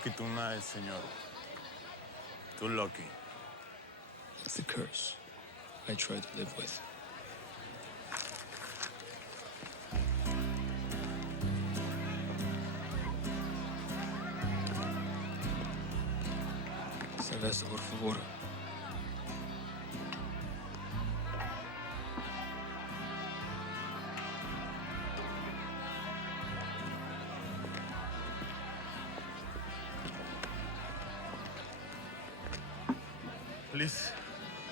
lucky tonight, senor. Too lucky. It's a curse I try to live with. Cerveza, por favor. Please,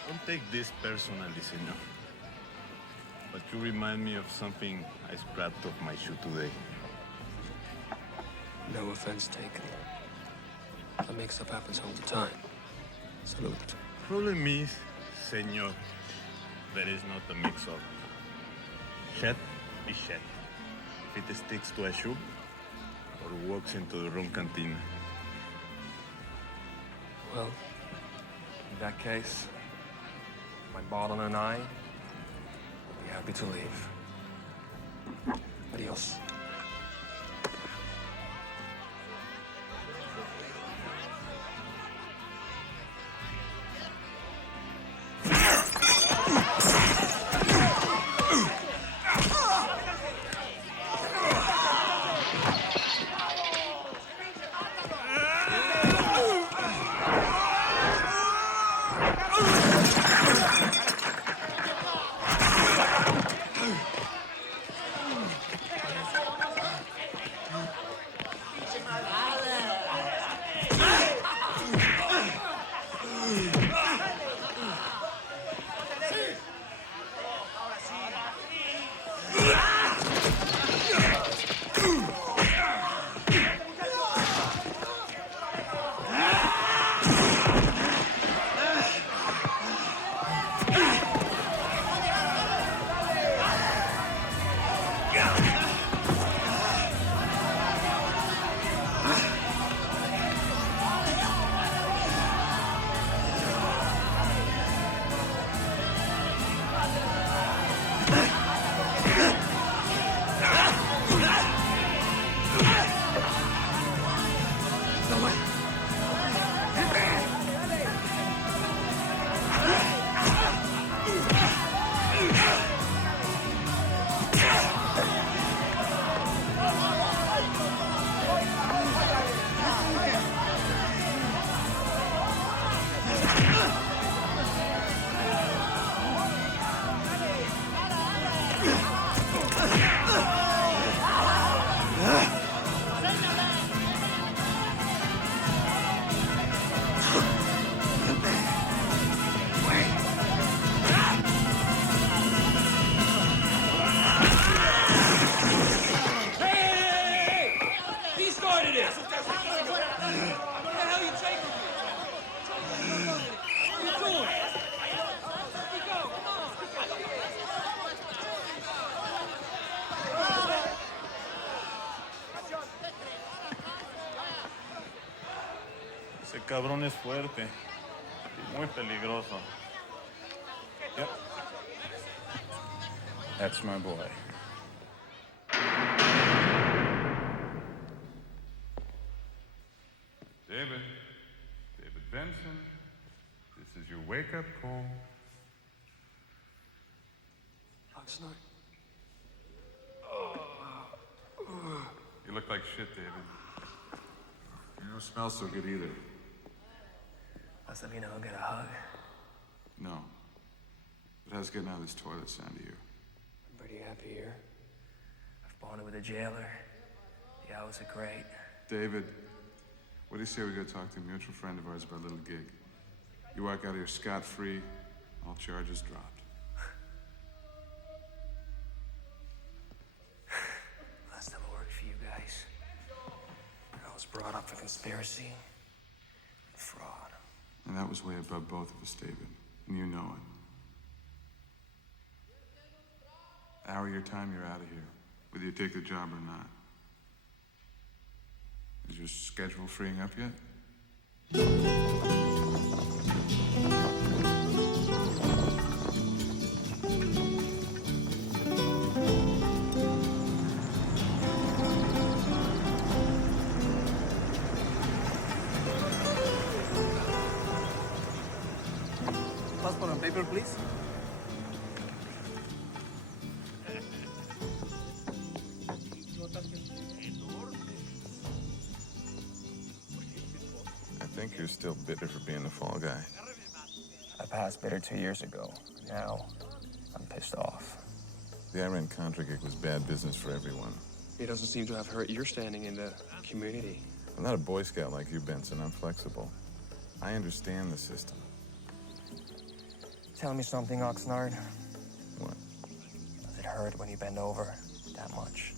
don't take this personally, senor. But you remind me of something I scrapped off my shoe today. No offense taken. A mix-up happens all the time. Salute. Problem is, senor, there is not a mix-up. Shit is shit. If it sticks to a shoe, or walks into the wrong cantina. Well, in that case, my bottle and I will be happy to leave. Adios. Ese cabrón es fuerte y muy peligroso. Yep. That's my boy. David Benson, this is your wake-up call. Last night. You look like shit, David. You don't smell so good either. Must let me know I'll get a hug. No. But how's getting out of this toilet sound to you? I'm pretty happy here. I've bonded with a jailer. The hours are great. David, what do you say we go talk to a mutual friend of ours about a little gig? You walk out of here scot-free, all charges dropped. Last time I worked for you guys, I was brought up for conspiracy and fraud. And that was way above both of us, David. And you know it. Hour of your time, you're out of here. Whether you take the job or not. Is your schedule freeing up yet? Passport and paper, please. I think you're still bitter for being the fall guy. I passed bitter 2 years ago. Now, I'm pissed off. The Iran-Contra gig was bad business for everyone. It doesn't seem to have hurt your standing in the community. I'm not a Boy Scout like you, Benson. I'm flexible. I understand the system. Tell me something, Oxnard. What? Does it hurt when you bend over that much?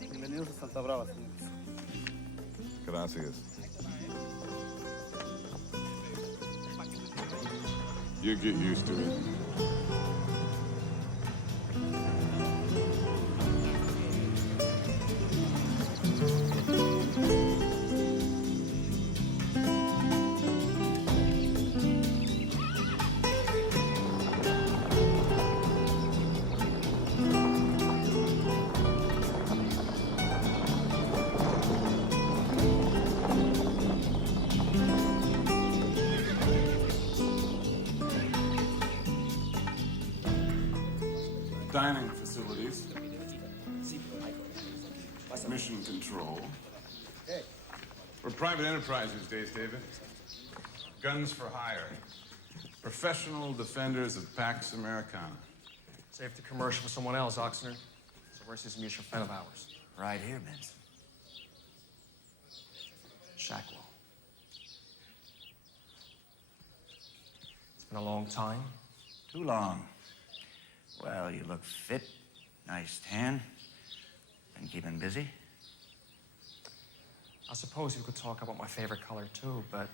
Bienvenidos a Santa Brava, señores. Gracias. You get used to it. Dining facilities. Mission control. We're private enterprise these days, David. Guns for hire. Professional defenders of Pax Americana. Save the commercial for someone else, Oxnard. So where's this mutual friend of ours? Right here, Benson. Shackwell. It's been a long time. Too long. Well, you look fit. Nice tan. Been keeping busy? I suppose we could talk about my favorite color too, but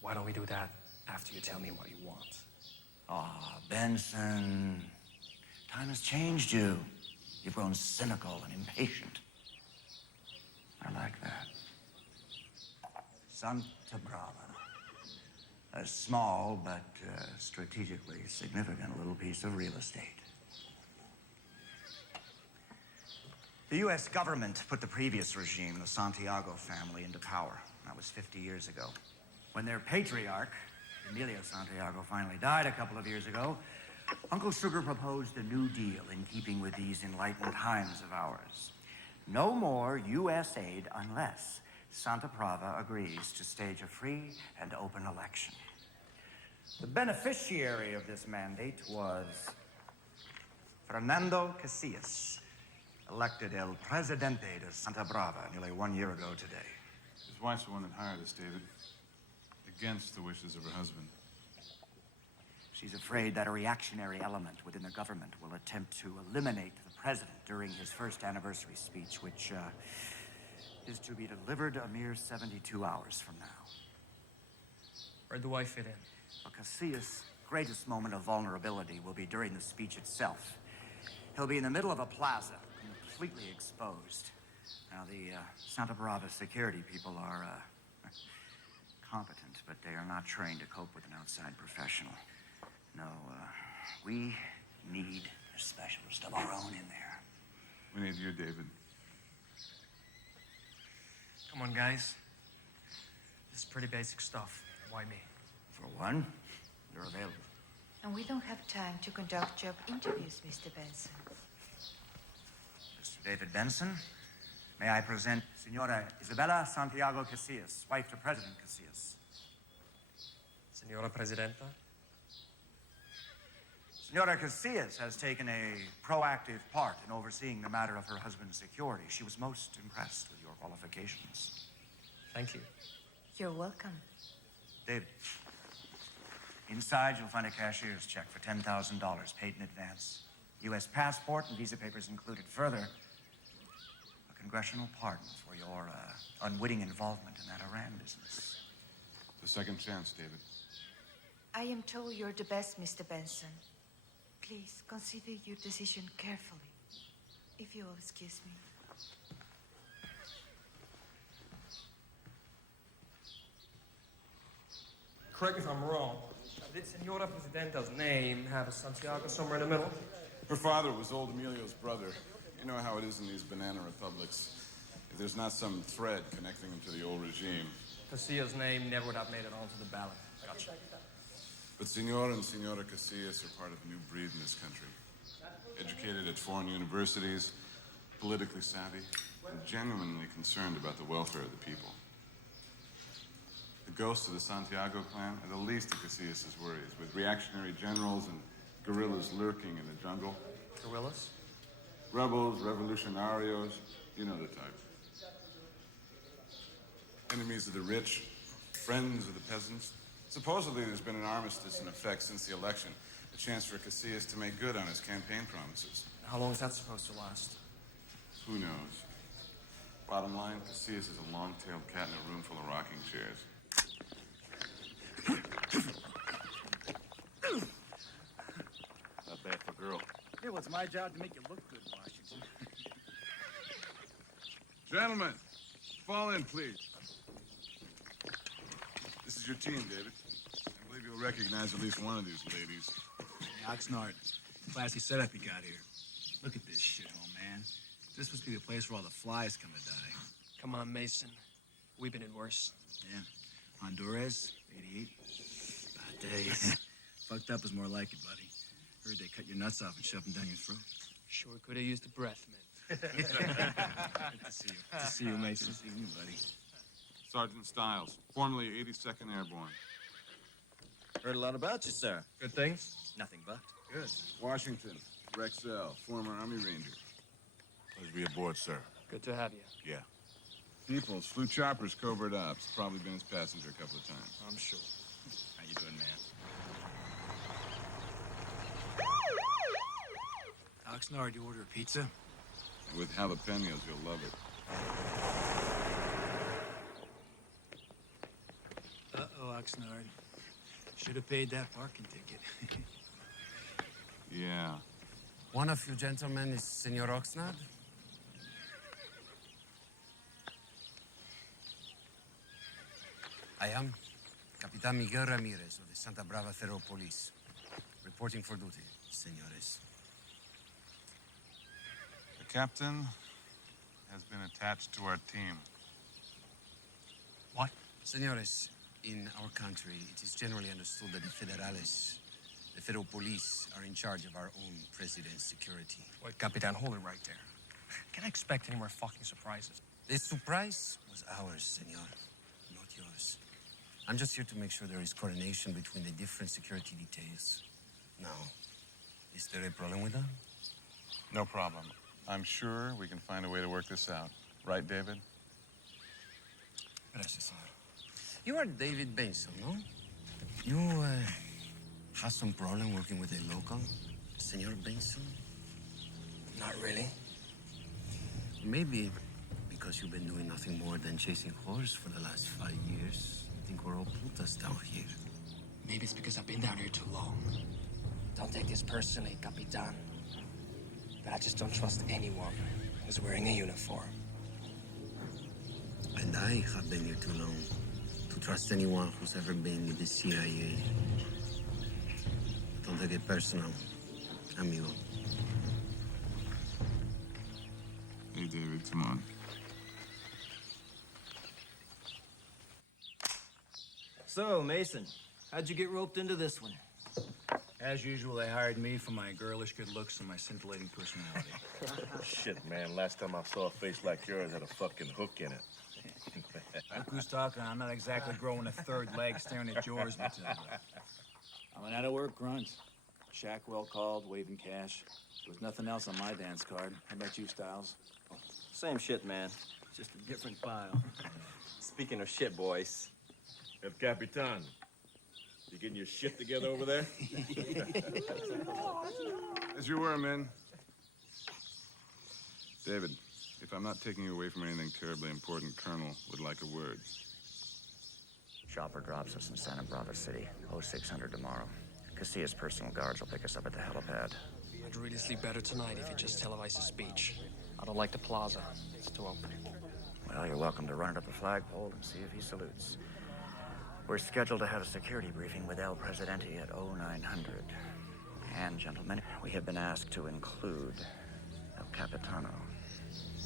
why don't we do that after you tell me what you want? Ah, Benson. Time has changed you. You've grown cynical and impatient. I like that. Santa Brava. A small but strategically significant little piece of real estate. The U.S. government put the previous regime, the Santiago family, into power. That was 50 years ago. When their patriarch, Emilio Santiago, finally died a couple of years ago, Uncle Sugar proposed a new deal in keeping with these enlightened times of ours. No more U.S. aid unless Santa Brava agrees to stage a free and open election. The beneficiary of this mandate was Fernando Casillas, elected El Presidente de Santa Brava nearly 1 year ago today. His wife's the one that hired us, David. Against the wishes of her husband. She's afraid that a reactionary element within the government will attempt to eliminate the president during his first anniversary speech, which is to be delivered a mere 72 hours from now. Where do I fit in? Well, Casillas' greatest moment of vulnerability will be during the speech itself. He'll be in the middle of a plaza, completely exposed. Now, the Santa Brava security people are competent, but they are not trained to cope with an outside professional. No, we need a specialist of our own in there. We need you, David. Come on, guys. This is pretty basic stuff. Why me? For one, you're available. And we don't have time to conduct job interviews, Mr. Benson. Mr. David Benson, may I present Senora Isabella Santiago Casillas, wife to President Casillas. Senora Presidenta? Senora Casillas has taken a proactive part in overseeing the matter of her husband's security. She was most impressed with your qualifications. Thank you. You're welcome. David, inside you'll find a cashier's check for $10,000 paid in advance. U.S. passport and visa papers included. Further, a congressional pardon for your unwitting involvement in that Iran business. The second chance, David. I am told you're the best, Mr. Benson. Please consider your decision carefully, if you will excuse me. Correct me if I'm wrong. Did Senora Presidenta's name have a Santiago somewhere in the middle? Her father was old Emilio's brother. You know how it is in these banana republics. If there's not some thread connecting them to the old regime. Casillas' name never would have made it onto the ballot. Gotcha. But Senor and Senora Casillas are part of a new breed in this country. Educated at foreign universities, politically savvy, and genuinely concerned about the welfare of the people. The ghosts of the Santiago clan are the least of Casillas' worries, with reactionary generals and guerrillas lurking in the jungle. Gorillas? Rebels, revolutionarios, you know the type. Enemies of the rich, friends of the peasants. Supposedly there's been an armistice in effect since the election, a chance for Casillas to make good on his campaign promises. How long is that supposed to last? Who knows? Bottom line, Casillas is a long-tailed cat in a room full of rocking chairs. Not bad for a girl. Yeah, well, it's my job to make you look good, Washington. Gentlemen, fall in, please. This is your team, David. I believe you'll recognize at least one of these ladies. Oxnard, classy setup you got here. Look at this shithole, man. This must be the place where all the flies come to die. Come on, Mason. We've been in worse. Yeah. Honduras, 88. Bad days. Fucked up is more like it, buddy. Heard they cut your nuts off and shoved them down your throat. Sure could have used a breath, man. Good to see you. Good to see you, Mason. Good to see you, buddy. Sergeant Stiles, formerly 82nd Airborne. Heard a lot about you, sir. Good things? Nothing but. Good. Washington, Rexell, former Army Ranger. Pleasure to be aboard, sir. Good to have you. Yeah. Peoples, flew choppers, covert ops. Probably been his passenger a couple of times. I'm sure. How you doing, man? Oxnard, you order a pizza? And with jalapenos, you'll love it. Uh-oh, Oxnard. Should have paid that parking ticket. Yeah. One of you gentlemen is Senor Oxnard? I am Capitan Miguel Ramirez of the Santa Brava Federal Police, reporting for duty, senores. The captain has been attached to our team. What? Senores, in our country, it is generally understood that the Federales, the Federal Police, are in charge of our own president's security. Wait, Capitan, hold it right there. Can I expect any more fucking surprises? The surprise was ours, senor, not yours. I'm just here to make sure there is coordination between the different security details. Now, is there a problem with that? No problem. I'm sure we can find a way to work this out. Right, David? Gracias, senor. You are David Benson, no? You, have some problem working with a local, Senor Benson? Not really. Maybe because you've been doing nothing more than chasing horse for the last 5 years. I think we're all putas down here. Maybe it's because I've been down here too long. Don't take this personally, Capitan. But I just don't trust anyone who's wearing a uniform. And I have been here too long to trust anyone who's ever been with the CIA. Don't take it personal, amigo. Hey, David, come on. So, Mason, how'd you get roped into this one? As usual, they hired me for my girlish good looks and my scintillating personality. Shit, man. Last time I saw a face like yours had a fucking hook in it. Look who's talking. I'm not exactly growing a third leg staring at yours, Matilda. I'm an out-of-work grunt. Shack well called, waving cash. There's nothing else on my dance card. How about you, Stiles? Same shit, man. Just a different file. Speaking of shit, boys. El Capitan, you getting your shit together over there? As you were, men. David, if I'm not taking you away from anything terribly important, Colonel would like a word. Chopper drops us in Santa Brava City, 0600 tomorrow. Casillas' personal guards will pick us up at the helipad. I'd really sleep better tonight if you just televise the speech. I don't like the plaza. It's too open. Well, you're welcome to run it up the flagpole and see if he salutes. We're scheduled to have a security briefing with El Presidente at 0900. And, gentlemen, we have been asked to include El Capitano.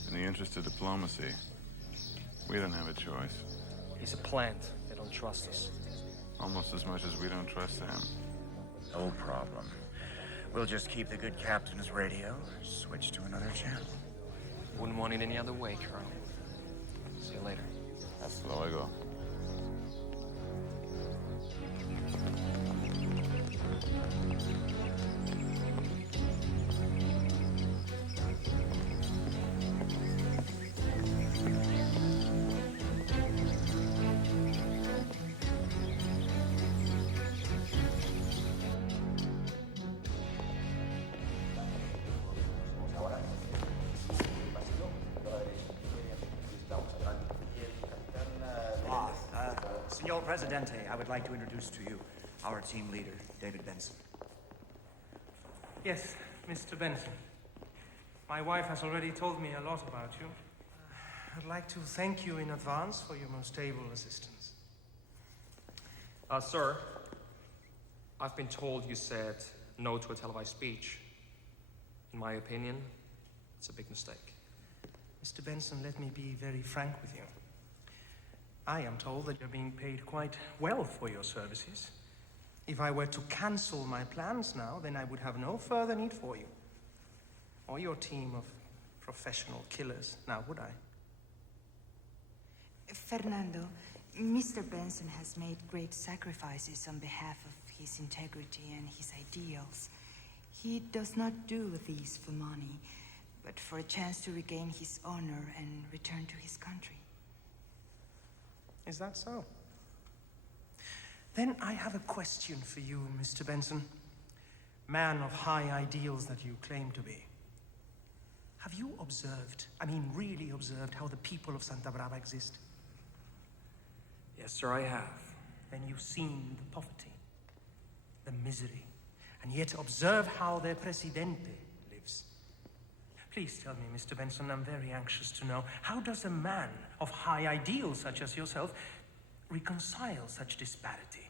In the interest of diplomacy, we don't have a choice. He's a plant. They don't trust us. Almost as much as we don't trust them. No problem. We'll just keep the good captain's radio, switch to another channel. Wouldn't want it any other way, Colonel. See you later. Hasta luego. Senor Presidente, I would like to introduce to you our team leader, David Benson. Yes, Mr. Benson. My wife has already told me a lot about you. I'd like to thank you in advance for your most able assistance. Sir, I've been told you said no to a televised speech. In my opinion, it's a big mistake. Mr. Benson, let me be very frank with you. I am told that you're being paid quite well for your services. If I were to cancel my plans now, then I would have no further need for you. Or your team of professional killers, now would I? Fernando, Mr. Benson has made great sacrifices on behalf of his integrity and his ideals. He does not do these for money, but for a chance to regain his honor and return to his country. Is that so? Then I have a question for you, Mr. Benson. Man of high ideals that you claim to be. Have you observed, really observed, how the people of Santa Brava exist? Yes, sir, I have. Then you've seen the poverty, the misery, and yet observe how their presidente lives. Please tell me, Mr. Benson, I'm very anxious to know, how does a man of high ideals such as yourself reconcile such disparity?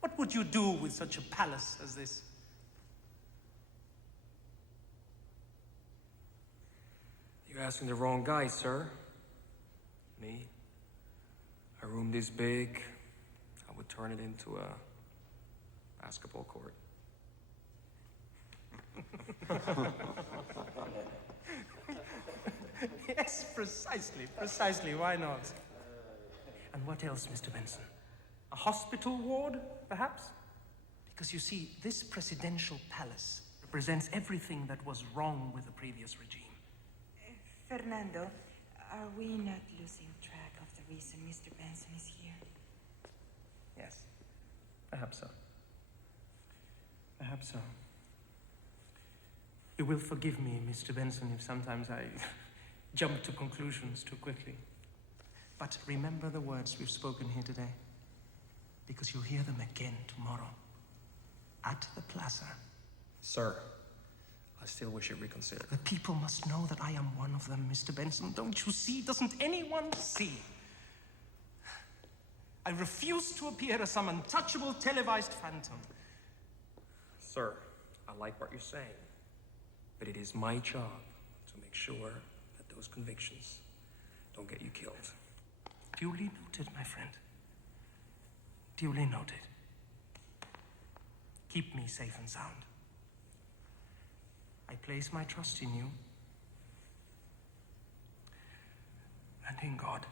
What would you do with such a palace as this? You're asking the wrong guy, sir. Me? A room this big, I would turn it into a basketball court. Yes, precisely, why not? And what else, Mr. Benson? A hospital ward, perhaps? Because you see, this presidential palace represents everything that was wrong with the previous regime. Fernando, are we not losing track of the reason Mr. Benson is here? Yes, perhaps so. Perhaps so. You will forgive me, Mr. Benson, if sometimes I jump to conclusions too quickly. But remember the words we've spoken here today, because you'll hear them again tomorrow at the plaza. Sir, I still wish you'd reconsider. The people must know that I am one of them, Mr. Benson. Don't you see? Doesn't anyone see? I refuse to appear as some untouchable televised phantom. Sir, I like what you're saying, but it is my job to make sure that those convictions don't get you killed. Duly noted, my friend. Duly noted. Keep me safe and sound. I place my trust in you and in God.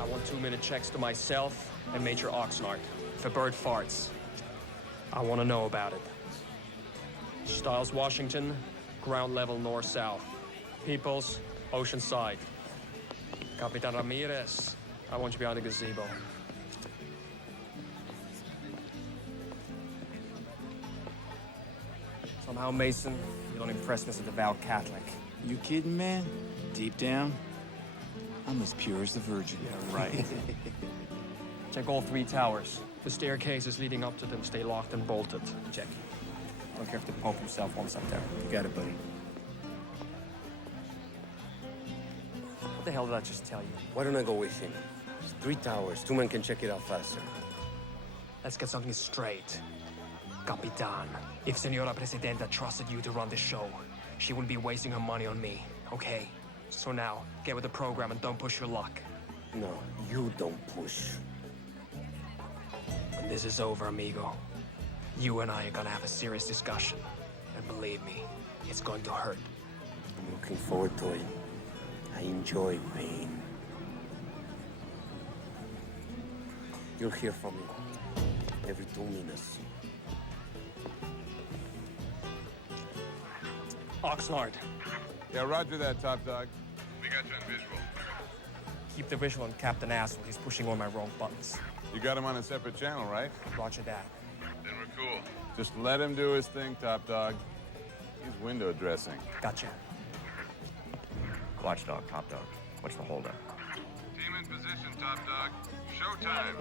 I want 2-minute checks to myself and Major Oxnard. If a bird farts, I want to know about it. Stiles, Washington, ground level north-south. Peoples, Oceanside. Capitan Ramirez, I want you behind the gazebo. Somehow, Mason, you don't impress me as a devout Catholic. You kidding, man? Deep down, I'm as pure as the Virgin. Yeah, right. Check all 3 towers. The staircases leading up to them stay locked and bolted. Check. Don't care if the Pope himself wants up there. You got it, buddy. What the hell did I just tell you? Why don't I go with him? It's 3 towers. 2 men can check it out faster. Let's get something straight. Capitan, if Senora Presidenta trusted you to run the show, she wouldn't be wasting her money on me, okay? So now, get with the program and don't push your luck. No, you don't push. When this is over, amigo, you and I are gonna have a serious discussion. And believe me, it's going to hurt. I'm looking forward to it. I enjoy pain. You'll hear from me every 2 minutes. Oxnard, Yeah, roger that, Top Dog. We got you on visual. keep the visual on Captain Asshole. He's pushing all my wrong buttons. You got him on a separate channel, right? Roger that. Then we're cool. Just let him do his thing, Top Dog. He's window dressing. Gotcha. Watchdog, Top Dog. What's the holdup? Team in position, Top Dog. Showtime.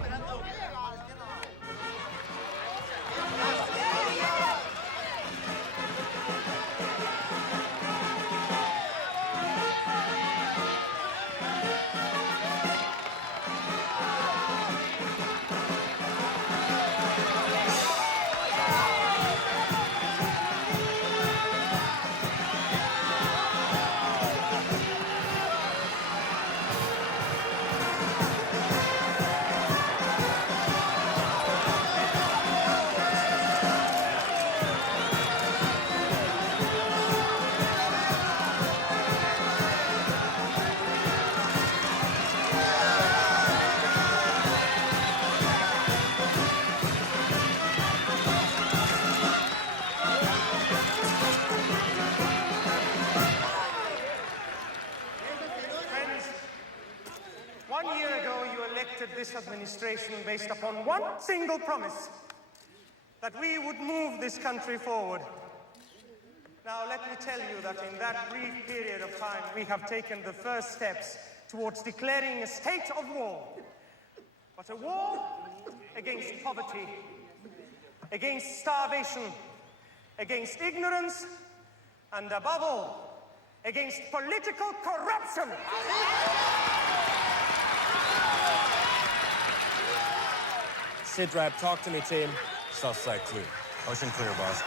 Friends, 1 year ago you elected this administration based upon one single promise, that we would move this country forward. Now let me tell you that in that brief period of time we have taken the first steps towards declaring a state of war. But a war against poverty, against starvation, against ignorance, and above all, against political corruption. Sidrap, talk to me, team. South side clear. Ocean clear, boss.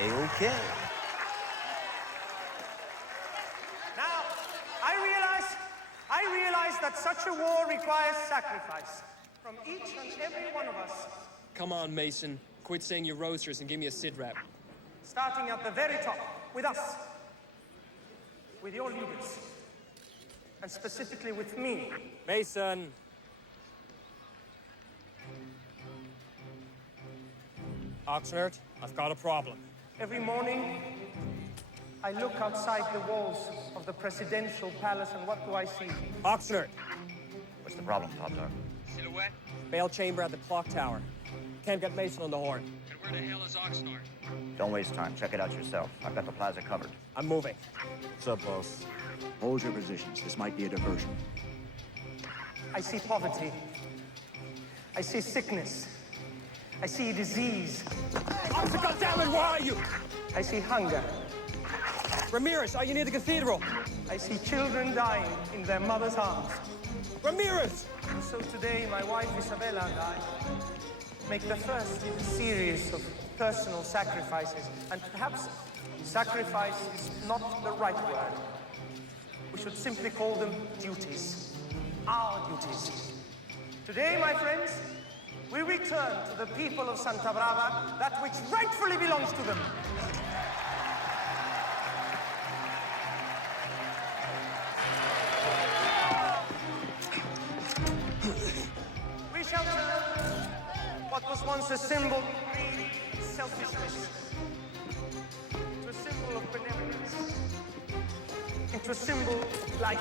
Okay. Now, I realize that such a war requires sacrifice from each and every one of us, Come on, Mason. Quit saying your roasters and give me a Sidrap. starting at the very top, with us, with your leaders, and specifically with me. Mason! Oxnard, I've got a problem. Every morning, I look outside the walls of the presidential palace, and what do I see? Oxnard! What's the problem, Top Dog? Silhouette? Bail chamber at the clock tower. Can't get Mason on the horn. And where the hell is Oxnard? Don't waste time. Check it out yourself. I've got the plaza covered. I'm moving. What's up, boss? Hold your positions. This might be a diversion. I see poverty. I see sickness. I see disease. Officer, goddammit, where are you? I see hunger. Ramirez, are you near the cathedral? I see children dying in their mother's arms. Ramirez! So today, my wife Isabella and I make the first in a series of personal sacrifices. And perhaps sacrifice is not the right word. We should simply call them duties. Our duties. Today, my friends, we return to the people of Santa Brava that which rightfully belongs to them. We shall turn what was once a symbol of greed and selfishness into a symbol of benevolence, into a symbol of life.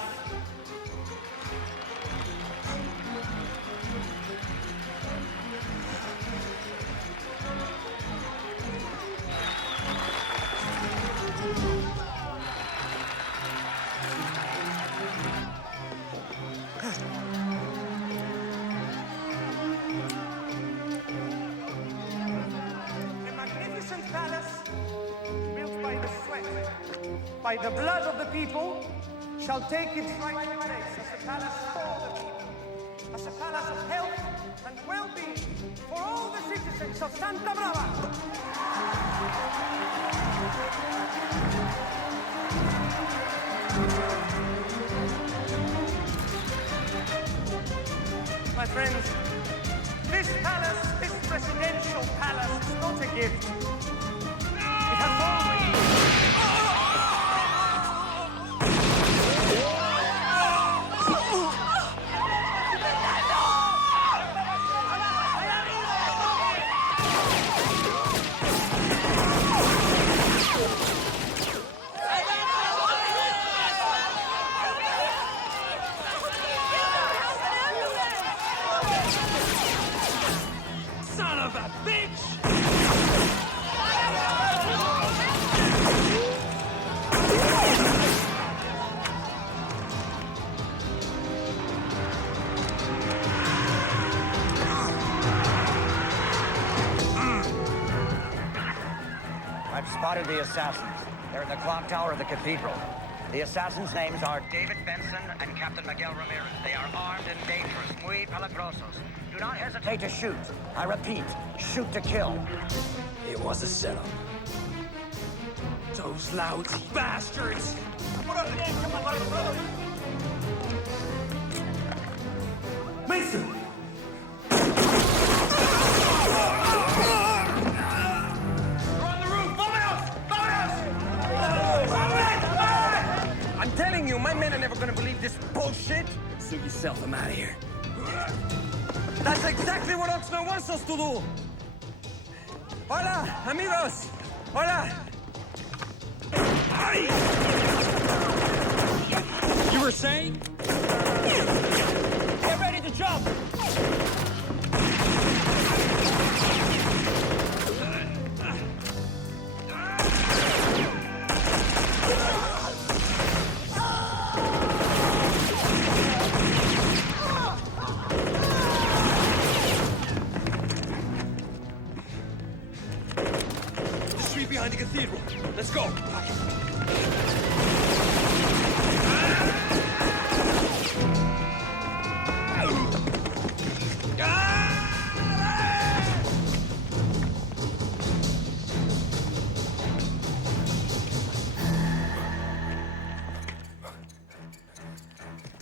by the sweat, by the blood of the people, shall take its rightful place as a palace for the people, as a palace of health and well-being for all the citizens of Santa Brava. My friends, this palace, this presidential palace, is not a gift. It has always... Son of a bitch! I've spotted the assassins. They're in the clock tower of the cathedral. The assassins' names are David Benson and Captain Miguel Ramirez. They are armed and dangerous, muy peligrosos. Do not hesitate to shoot. I repeat, shoot to kill. It was a setup. Those lousy bastards! Mason! I'm telling you, my men are never gonna believe this bullshit. Suit yourself, I'm out of here. That's exactly what Oxnard wants us to do. Hola, amigos. Hola. You were saying? Get ready to jump. Behind the cathedral. Let's go.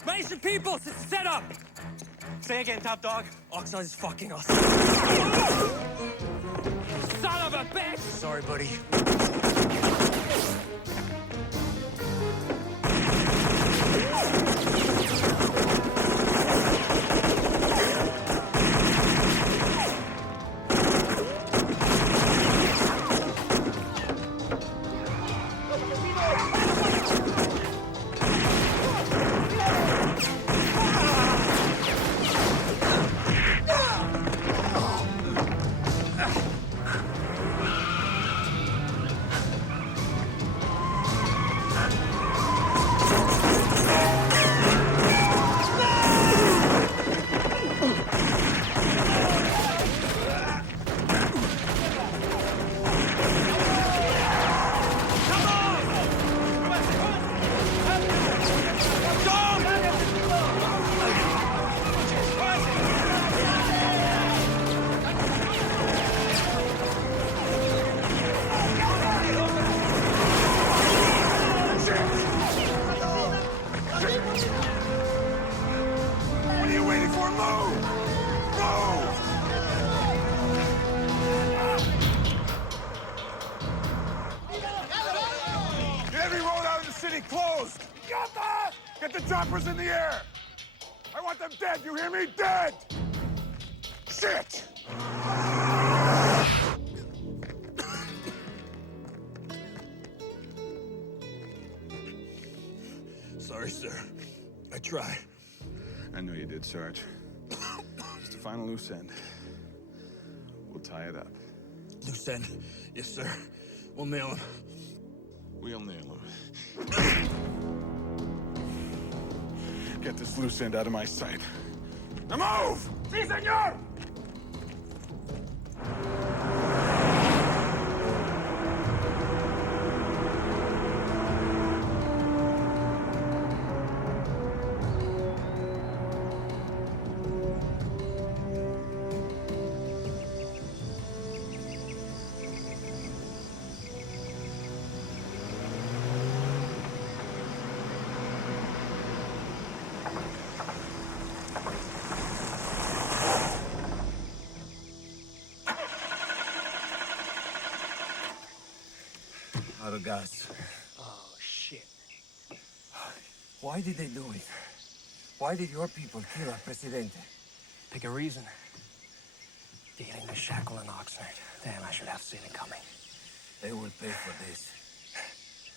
Mason peoples, it's set up. Say again, top dog. Oxnard is fucking us. Son of a bitch! Sorry, buddy. Get the choppers in the air! I want them dead, you hear me? Dead! Shit! Sorry, sir. I tried. I know you did, Sarge. Just a final loose end. We'll tie it up. Loose end? Yes, sir. We'll nail him. We'll nail him. Get this loose end out of my sight. Now move! Si, senor! Out of gas. Oh, shit. Why did they do it? Why did your people kill our presidente? Pick a reason. Dealing with Shackle and Oxnard. Damn, I should have seen it coming. They will pay for this.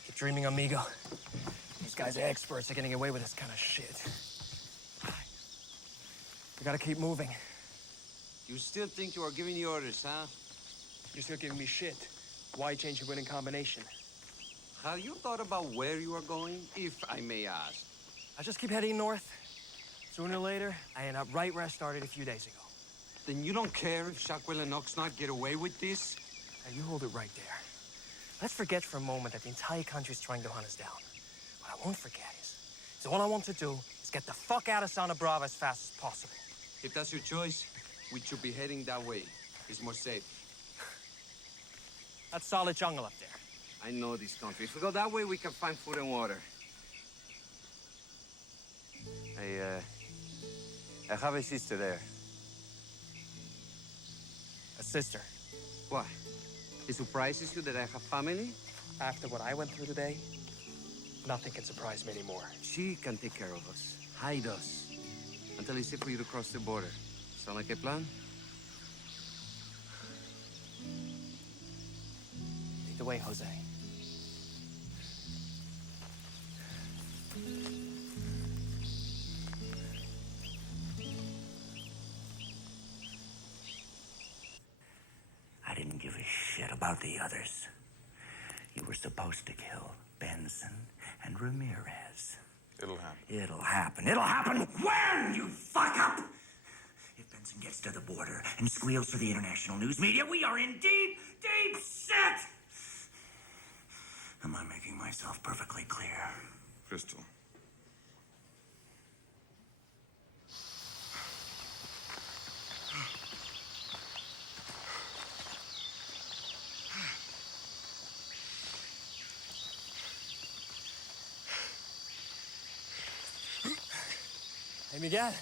Keep dreaming, amigo. These guys are experts at getting away with this kind of shit. We gotta keep moving. You still think you are giving the orders, huh? You're still giving me shit. Why change your winning combination? Have you thought about where you are going, if I may ask? I just keep heading north. Sooner or later, I end up right where I started a few days ago. Then you don't care if Shackwell and Oxnard get away with this? Now, you hold it right there. Let's forget for a moment that the entire country's trying to hunt us down. What I won't forget is all I want to do is get the fuck out of Santa Brava as fast as possible. If that's your choice, we should be heading that way. It's more safe. That's solid jungle up there. I know this country. If we go that way, we can find food and water. I have a sister there. A sister? What? It surprises you that I have family? After what I went through today, nothing can surprise me anymore. She can take care of us, hide us, until it's safe for you to cross the border. Sound like a plan? Lead the way, Jose. I didn't give a shit about the others. You were supposed to kill Benson and Ramirez. It'll happen. It'll happen. It'll happen when, you fuck up! If Benson gets to the border and squeals for the international news media, we are in deep, deep shit! Am I making myself perfectly clear? Crystal. Hey, Miguel.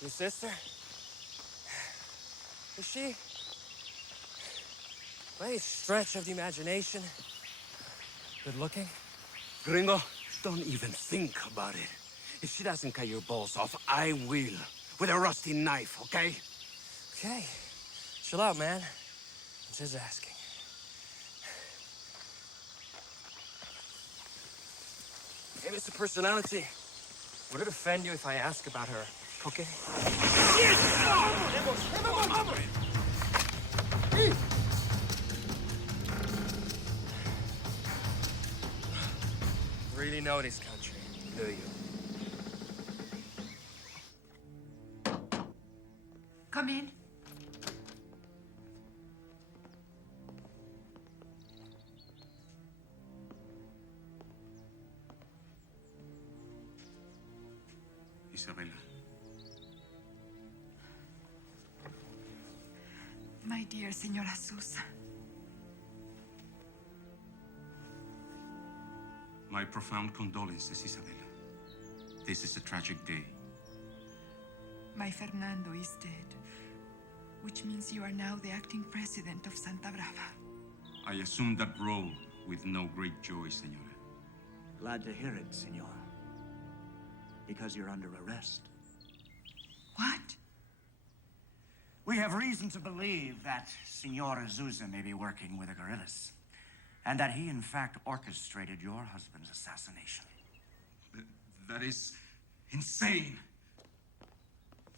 Your sister? Is she, by a stretch of the imagination, good looking? Gringo, don't even think about it. If she doesn't cut your balls off, I will. With a rusty knife, okay? Okay. Chill out, man. I'm just asking. Hey, Mr. Personality. Would it offend you if I ask about her cooking? Really know this country, do you? Come in. Isabella. My dear Señora Sousa. My profound condolences, Isabella. This is a tragic day. My Fernando is dead, which means you are now the acting president of Santa Brava. I assumed that role with no great joy, Senora. Glad to hear it, senor. Because you're under arrest. What? We have reason to believe that Senor Sousa may be working with the guerrillas, and that he, in fact, orchestrated your husband's assassination. That is insane.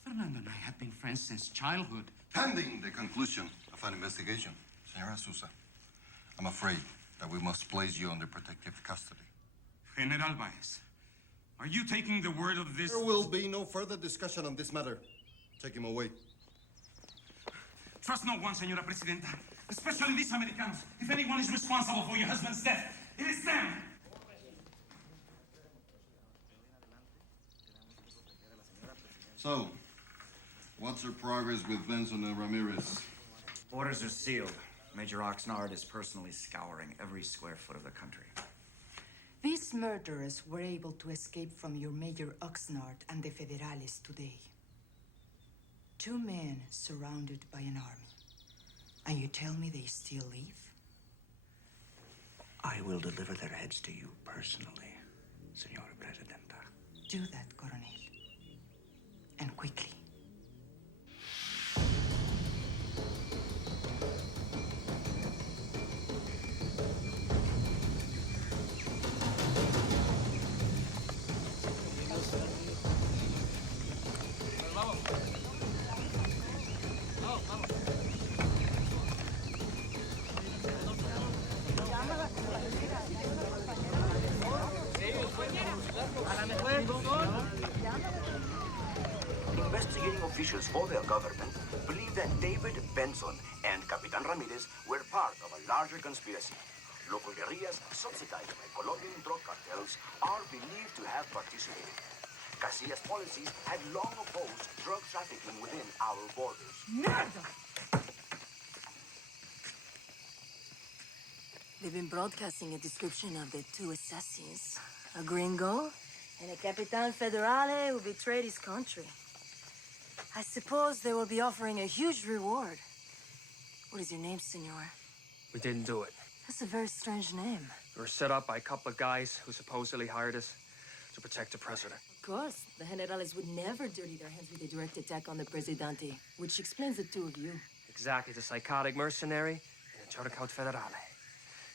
Fernando and I have been friends since childhood. Pending the conclusion of an investigation, Senora Sousa, I'm afraid that we must place you under protective custody. General Baez, are you taking the word of this? There will be no further discussion on this matter. Take him away. Trust no one, Senora Presidenta. Especially these Americans. If anyone is responsible for your husband's death, it is them. So, what's our progress with Benson and Ramirez? Orders are sealed. Major Oxnard is personally scouring every square foot of the country. These murderers were able to escape from your Major Oxnard and the Federales today. 2 men surrounded by an army. And you tell me they still leave? I will deliver their heads to you personally, Senora Presidenta. Do that, Coronel. And quickly. Investigating officials for their government believe that David Benson and Capitan Ramirez were part of a larger conspiracy. Local guerrillas, subsidized by Colombian drug cartels, are believed to have participated. Casillas' policies had long opposed drug trafficking within our borders. Murder! They've been broadcasting a description of the two assassins. A gringo and a Capitan Federale who betrayed his country. I suppose they will be offering a huge reward. What is your name, senor? We didn't do it. That's a very strange name. We were set up by a couple of guys who supposedly hired us to protect the president. Of course, the generales would never dirty their hands with a direct attack on the Presidente, which explains the two of you. Exactly, the psychotic mercenary and the Turcout Federale.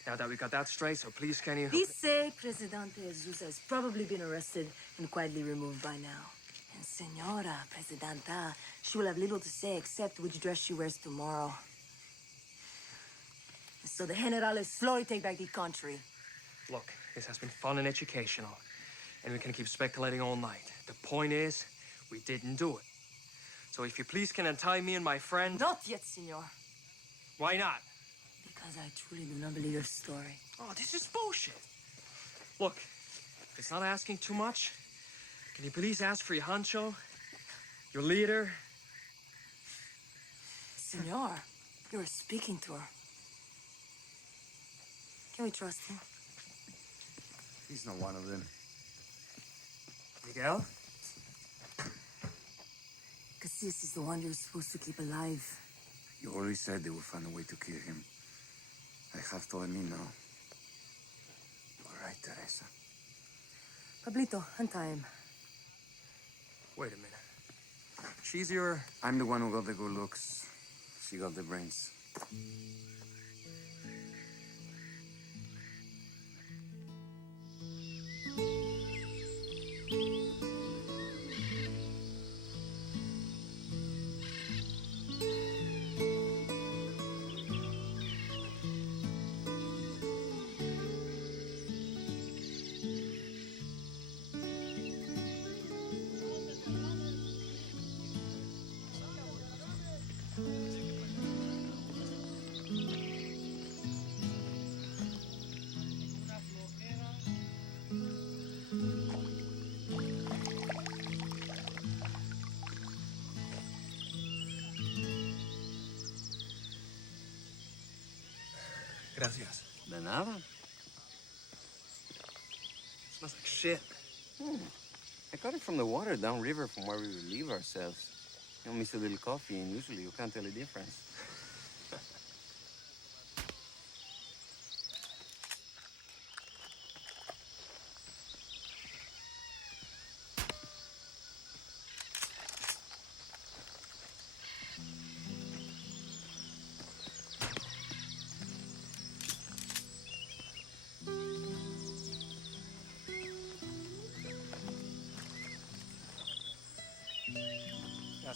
Now that we got that straight, so please can you... Dice Presidente Jesus has probably been arrested and quietly removed by now. And Senora Presidenta, she will have little to say except which dress she wears tomorrow. So the generales slowly take back the country. Look, this has been fun and educational, and we can keep speculating all night. The point is, we didn't do it. So if you please can untie me and my friend... Not yet, senor. Why not? Because I truly do not believe your story. Oh, this is bullshit. Look, if it's not asking too much, can you please ask for your honcho, your leader? Senor, you are speaking to her. Can we trust him? He's not one of them. Miguel? Casillas is the one you're supposed to keep alive. You already said they will find a way to kill him. I have to admit now. All right, Teresa. Pablito, untie him. Wait a minute. She's your... I'm the one who got the good looks. She got the brains. Gracias. De nada. Smells like shit. I got it from the water downriver from where we relieve ourselves. You know, mix a little coffee, and usually you can't tell the difference.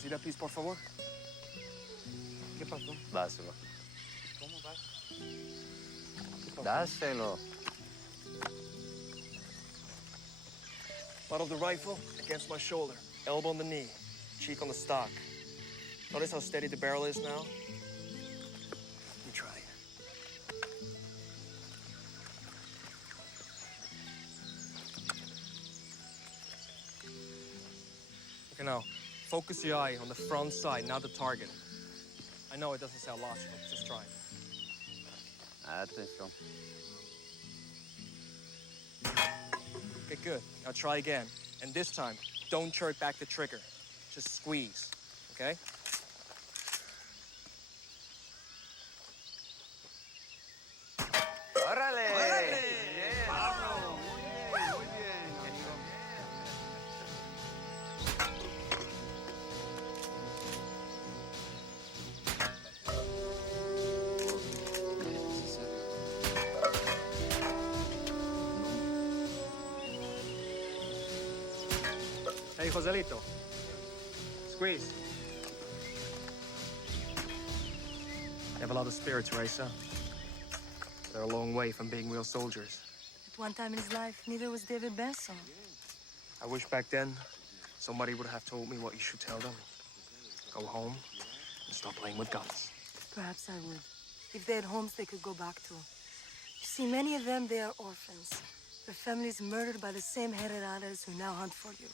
Casita, please, por favor. ¿Qué pasó? Dáselo. ¿Cómo va? Dáselo. Butt of the rifle against my shoulder, elbow on the knee, cheek on the stock. Notice how steady the barrel is now? You try it. Okay, now, focus your eye on the front side, not the target. I know it doesn't sound logical, just try it. Atención. Okay, good. Now try again. And this time, don't jerk back the trigger. Just squeeze, okay? Joselito. Squeeze. You have a lot of spirit, Teresa. They're a long way from being real soldiers. At one time in his life, neither was David Benson. I wish back then somebody would have told me what you should tell them. Go home and stop playing with guns. Perhaps I would. If they had homes they could go back to. You see, many of them, they are orphans. Their families murdered by the same generales who now hunt for you.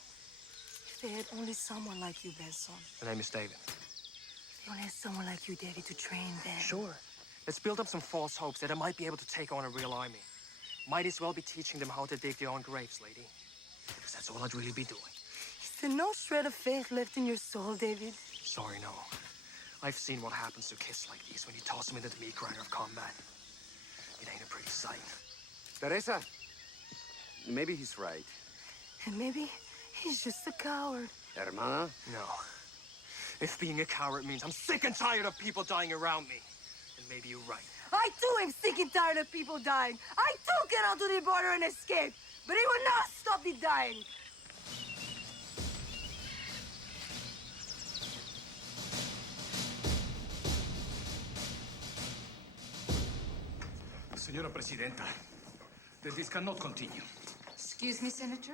If they had only someone like you, Benson. The name is David. If they only had someone like you, David, to train them. Sure. Let's build up some false hopes that I might be able to take on a real army. Might as well be teaching them how to dig their own graves, lady. Because that's all I'd really be doing. Is there no shred of faith left in your soul, David? Sorry, no. I've seen what happens to kids like these when you toss them into the meat grinder of combat. It ain't a pretty sight. Teresa, maybe he's right. And maybe he's just a coward. Hermana? No. If being a coward means I'm sick and tired of people dying around me, then maybe you're right. I too am sick and tired of people dying. I too cannot to the border and escape. But it will not stop the dying. Señora Presidenta, this cannot continue. Excuse me, Senator?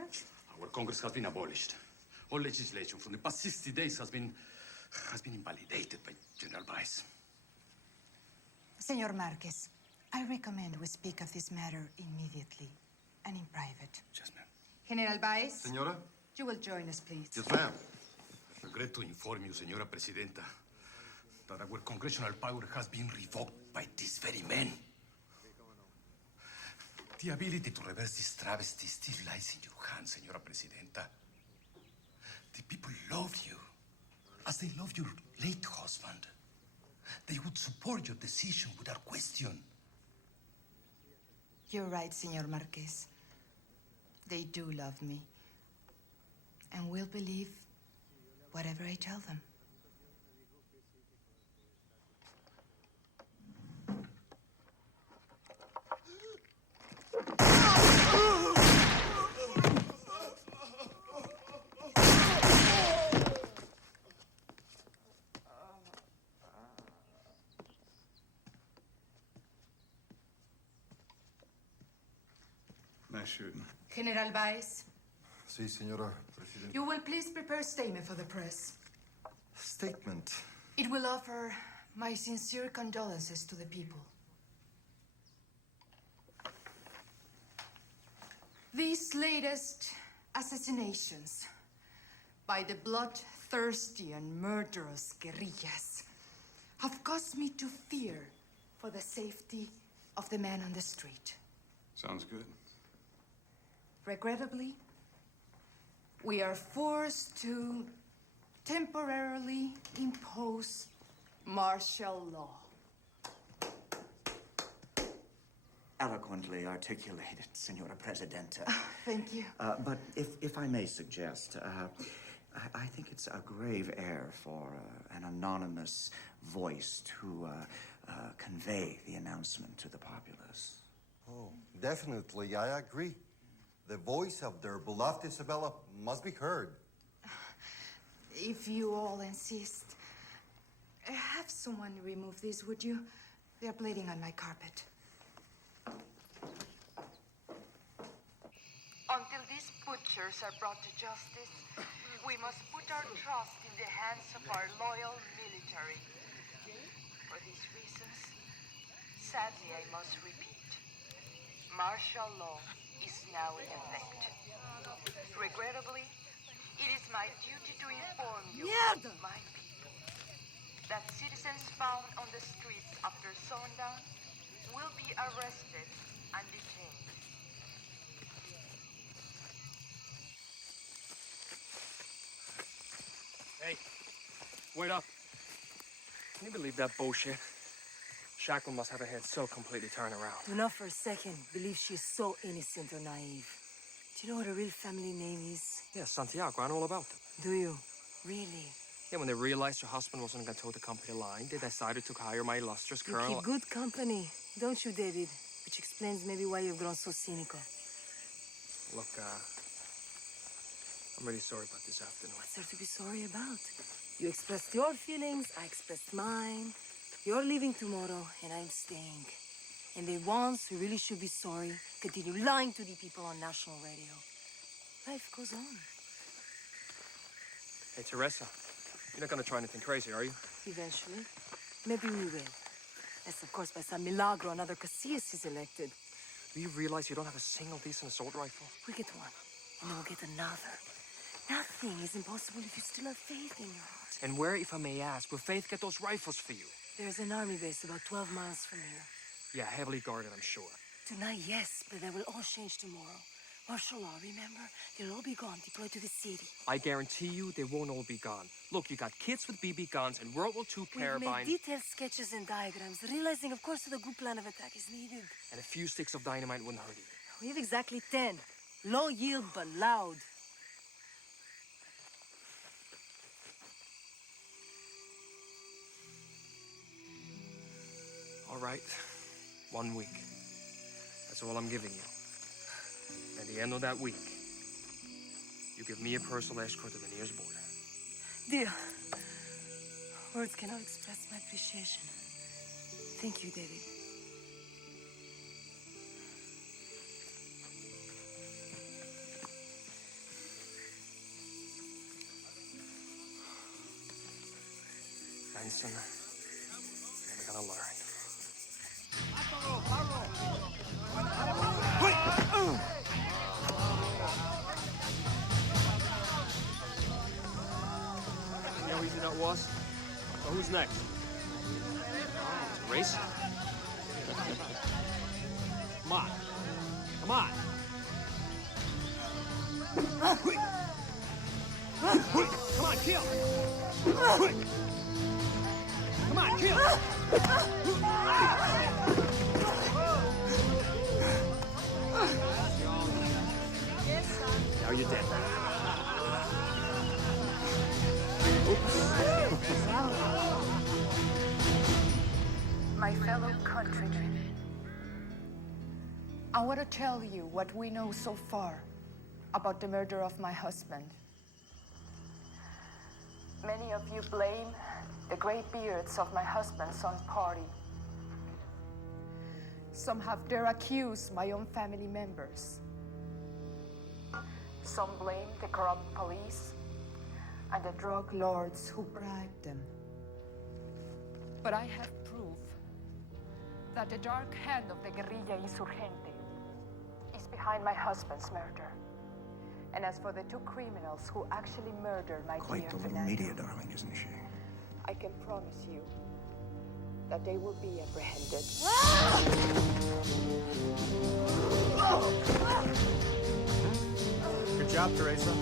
Our Congress has been abolished. All legislation from the past 60 days has been invalidated by General Vice. Senor Marquez, I recommend we speak of this matter immediately and in private. Yes, ma'am. General Vice, Senora? you will join us, please. Yes, ma'am. I regret to inform you, Señora Presidenta, that our congressional power has been revoked by these very men. The ability to reverse this travesty still lies in your hands, Señora Presidenta. The people love you, as they love your late husband. They would support your decision without question. You're right, Senor Marquez. They do love me. And will believe whatever I tell them. Nice shooting. General Vice, Sí, señora Presidenta. you will please prepare a statement for the press. Statement. It will offer my sincere condolences to the people. These latest assassinations by the bloodthirsty and murderous guerrillas have caused me to fear for the safety of the man on the street. Sounds good. Regrettably, we are forced to temporarily impose martial law. Eloquently articulated, Senora Presidenta. Thank you. But if I may suggest, I think it's a grave error for an anonymous voice to convey the announcement to the populace. Oh, definitely, I agree. The voice of their beloved Isabella must be heard. If you all insist, have someone remove these, would you? They're bleeding on my carpet. Until these butchers are brought to justice, we must put our trust in the hands of our loyal military. For these reasons, sadly I must repeat, martial law is now in effect. Regrettably, it is my duty to inform you, my people, that citizens found on the streets after sundown will be arrested and detained. Hey, wait up. Can you believe that bullshit? Shackle must have her head so completely turned around. Do not for a second believe she is so innocent or naive. Do you know what her real family name is? Yeah, Santiago, I know all about them. Do you? Really? Yeah, when they realized your husband wasn't gonna toe the company line, they decided to hire my illustrious You colonel. keep good company, don't you, David? Which explains maybe why you've grown so cynical. Look, I'm really sorry about this afternoon. What's there to be sorry about? You expressed your feelings, I expressed mine. You're leaving tomorrow, and I'm staying. And the ones who really should be sorry continue lying to the people on national radio. Life goes on. Hey, Teresa, you're not gonna try anything crazy, are you? Eventually. Maybe we will. Unless, of course, by some milagro, another Casillas is elected. Do you realize you don't have a single decent assault rifle? We get one, and then we'll get another. Nothing is impossible if you still have faith in your heart. And where, if I may ask, will Faith get those rifles for you? There's an army base about 12 miles from here. Yeah, heavily guarded, I'm sure. Tonight, yes, but that will all change tomorrow. Martial law, remember? They'll all be gone, deployed to the city. I guarantee you they won't all be gone. Look, you got kids with BB guns and World War II We've carabines. made detailed sketches and diagrams, realizing, of course, that a good plan of attack is needed. And a few sticks of dynamite wouldn't hurt either. We have exactly 10. Low yield, but loud. All right. 1 week. That's all I'm giving you. At the end of that week, you give me a personal escort to the nearest border. Deal. Words cannot express my appreciation. Thank you, David. Benson, you're never gonna learn. You know how easy that was? So who's next? Teresa. Come on. Come on. Come on, kill. Come on, kill. Now you're dead. My fellow countrymen, I want to tell you what we know so far about the murder of my husband. Many of you blame the gray beards of my husband's own party. Some have dare accuse my own family members. Some blame the corrupt police and the drug lords who bribed them. But I have proof that the dark hand of the guerrilla insurgente is behind my husband's murder. And as for the two criminals who actually murdered my Quite dear the little Fernando, media darling, isn't she? I can promise you that they will be apprehended. Good job, Teresa.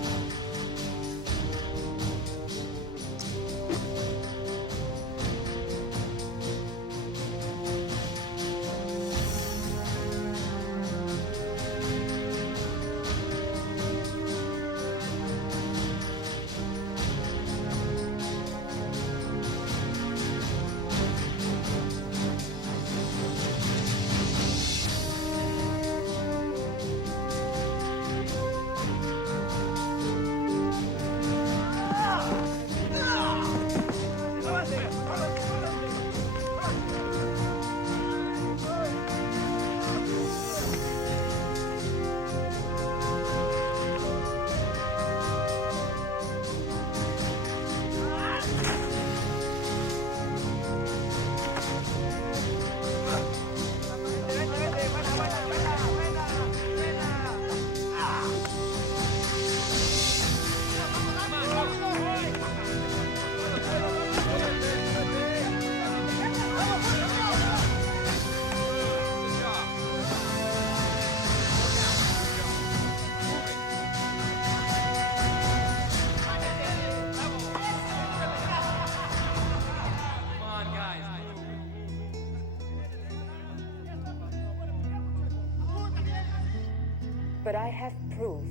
But I have proof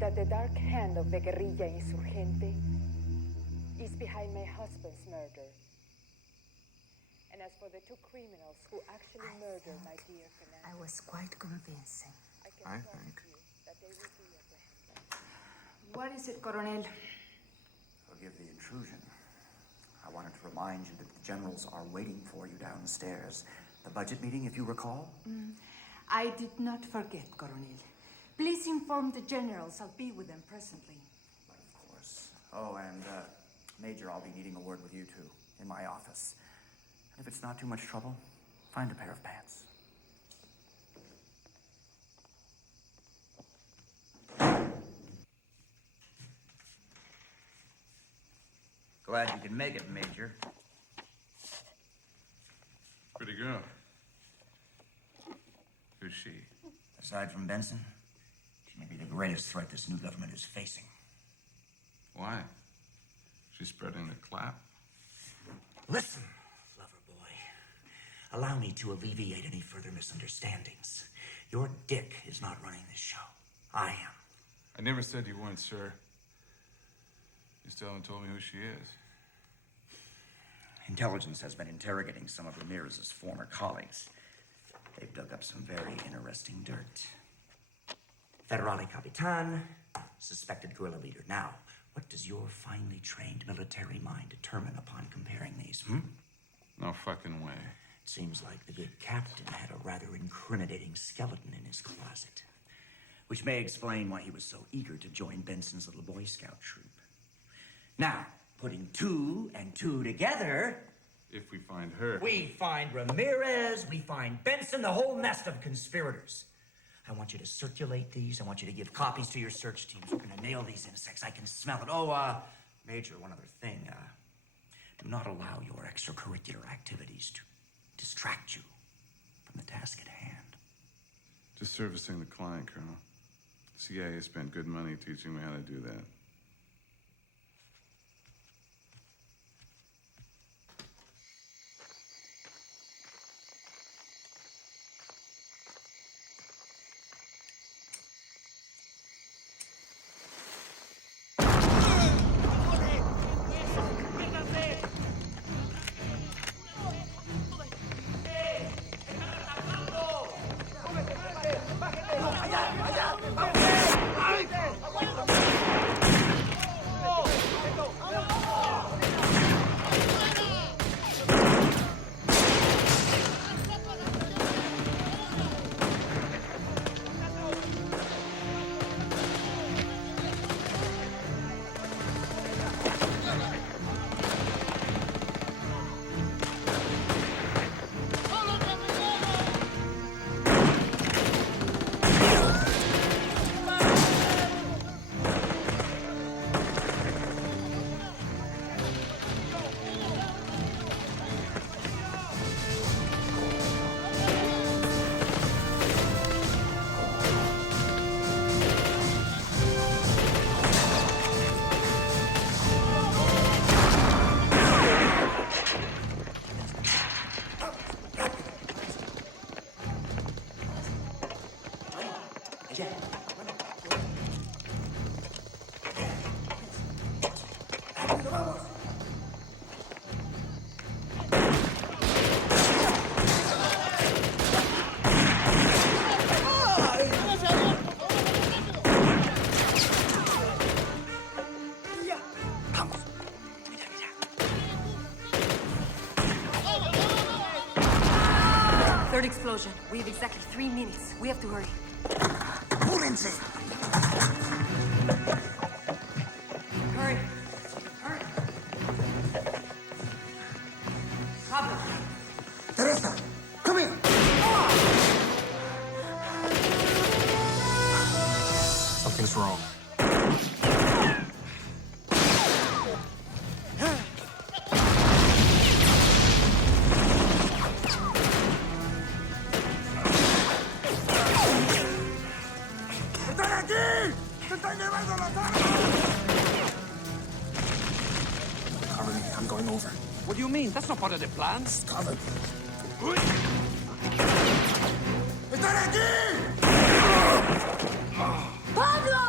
that the dark hand of the guerrilla insurgente is behind my husband's murder. And as for the two criminals who actually murdered my dear Fernando, I was quite convincing. I can promise you that they will be apprehended. What is it, Coronel? Forgive the intrusion. I wanted to remind you that the generals are waiting for you downstairs. The budget meeting, if you recall? I did not forget, Coronel. Please inform the generals. I'll be with them presently. Of course. Oh, and, Major, I'll be needing a word with you, too, in my office. And if it's not too much trouble, find a pair of pants. Glad you can make it, Major. Pretty girl. Who's she? Aside from Benson, she may be the greatest threat this new government is facing. Why? She's spreading the clap. Listen, lover boy. Allow me to alleviate any further misunderstandings. Your dick is not running this show. I am. I never said you weren't, sir. You still haven't told me who she is. Intelligence has been interrogating some of Ramirez's former colleagues. They've dug up some very interesting dirt. Federale Capitan, suspected guerrilla leader. Now, what does your finely trained military mind determine upon comparing these, No fucking way. It seems like the good captain had a rather incriminating skeleton in his closet, which may explain why he was so eager to join Benson's little Boy Scout troop. Now, putting 2 and 2 together... If we find her... We find Ramirez, we find Benson, the whole nest of conspirators. I want you to circulate these. I want you to give copies to your search teams. We're gonna nail these insects. I can smell it. Oh, Major, one other thing. Do not allow your extracurricular activities to distract you from the task at hand. Just servicing the client, Colonel. CIA spent good money teaching me how to do that. Third explosion. We have exactly 3 minutes. We have to hurry. Hurry. Hurry. Pablo. Teresa, come here. Something's wrong. I'm going over. What do you mean? That's not part of the plan. Cover. Pablo!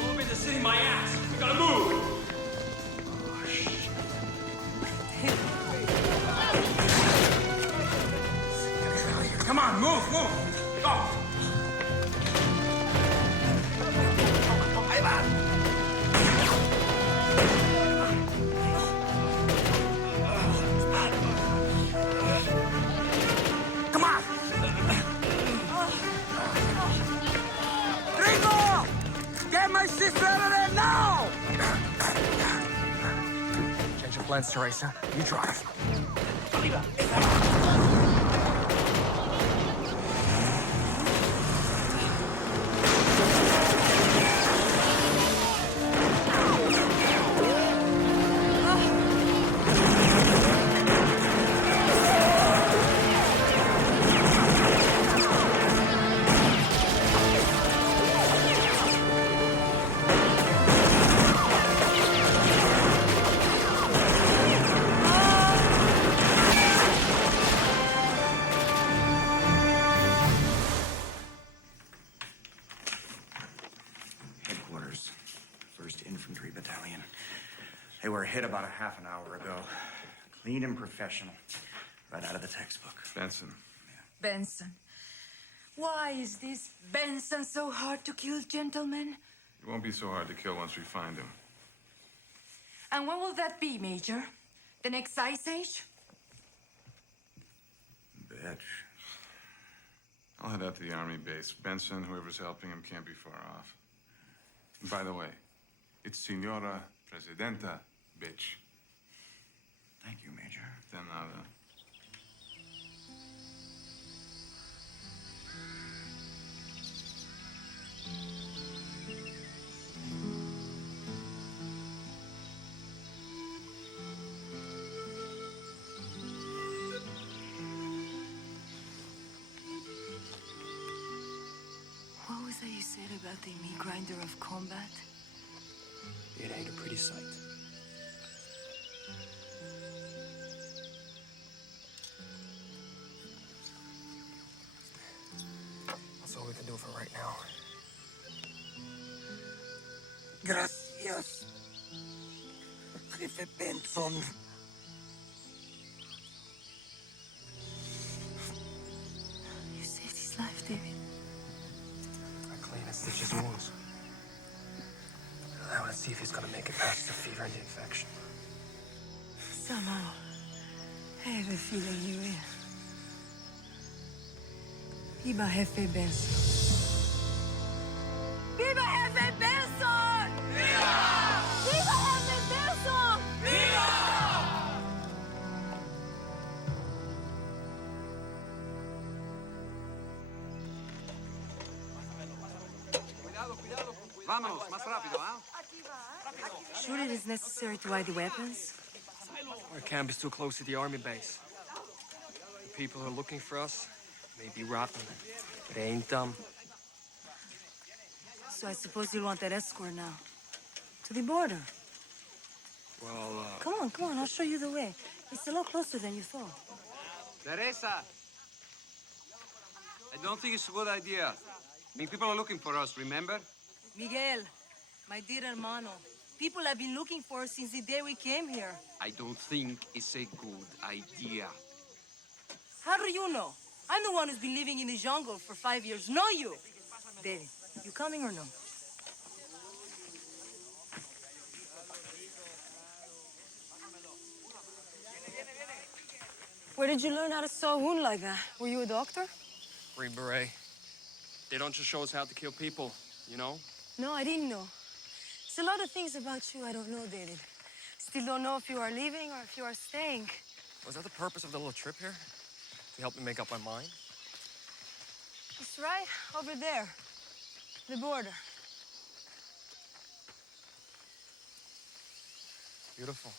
Don't be the city my ass. We gotta move. on, move, move! Go! Come on! Rico! Get my sister out of there now! Change of plans, Teresa. You drive. Headquarters, 1st Infantry Battalion. They were hit about a half an hour ago. Clean and professional. Right out of the textbook. Benson. Benson. Why is this Benson so hard to kill, gentlemen? It won't be so hard to kill once we find him. And when will that be, Major? The next Ice Age? Bitch. I'll head out to the Army base. Benson, whoever's helping him, can't be far off. And by the way, it's Senora Presidenta, bitch. Thank you, Major. De nada. What was that you said about the meat grinder of combat? It ain't a pretty sight. That's all we can do for right now. Gracias, Jefe Benson. You saved his life, David. I clean and stitch his wounds. I want to see if he's gonna make it past the fever and the infection. Somehow, I have a feeling he will. Viva Jefe Benson. Viva Jefe Benson! Viva! Viva Jefe Benson! Viva! Vámonos, más rápido, ¿ah? Sure it is necessary to hide the weapons? Our camp is too close to the army base. The people who are looking for us may be rotten, but they ain't dumb. So I suppose you'll want that escort now. To the border. Well, Come on, I'll show you the way. It's a lot closer than you thought. Teresa! I don't think it's a good idea. I mean, people are looking for us, remember? Miguel, my dear hermano, people have been looking for us since the day we came here. I don't think it's a good idea. How do you know? I'm the one who's been living in the jungle for 5 years, not you. David, you coming or no? Where did you learn how to sew a wound like that? Were you a doctor? Green Beret. They don't just show us how to kill people, you know? No, I didn't know. There's a lot of things about you I don't know, David. Still don't know if you are leaving or if you are staying. Was that the purpose of the little trip here? To help me make up my mind? It's right over there. The border. Beautiful.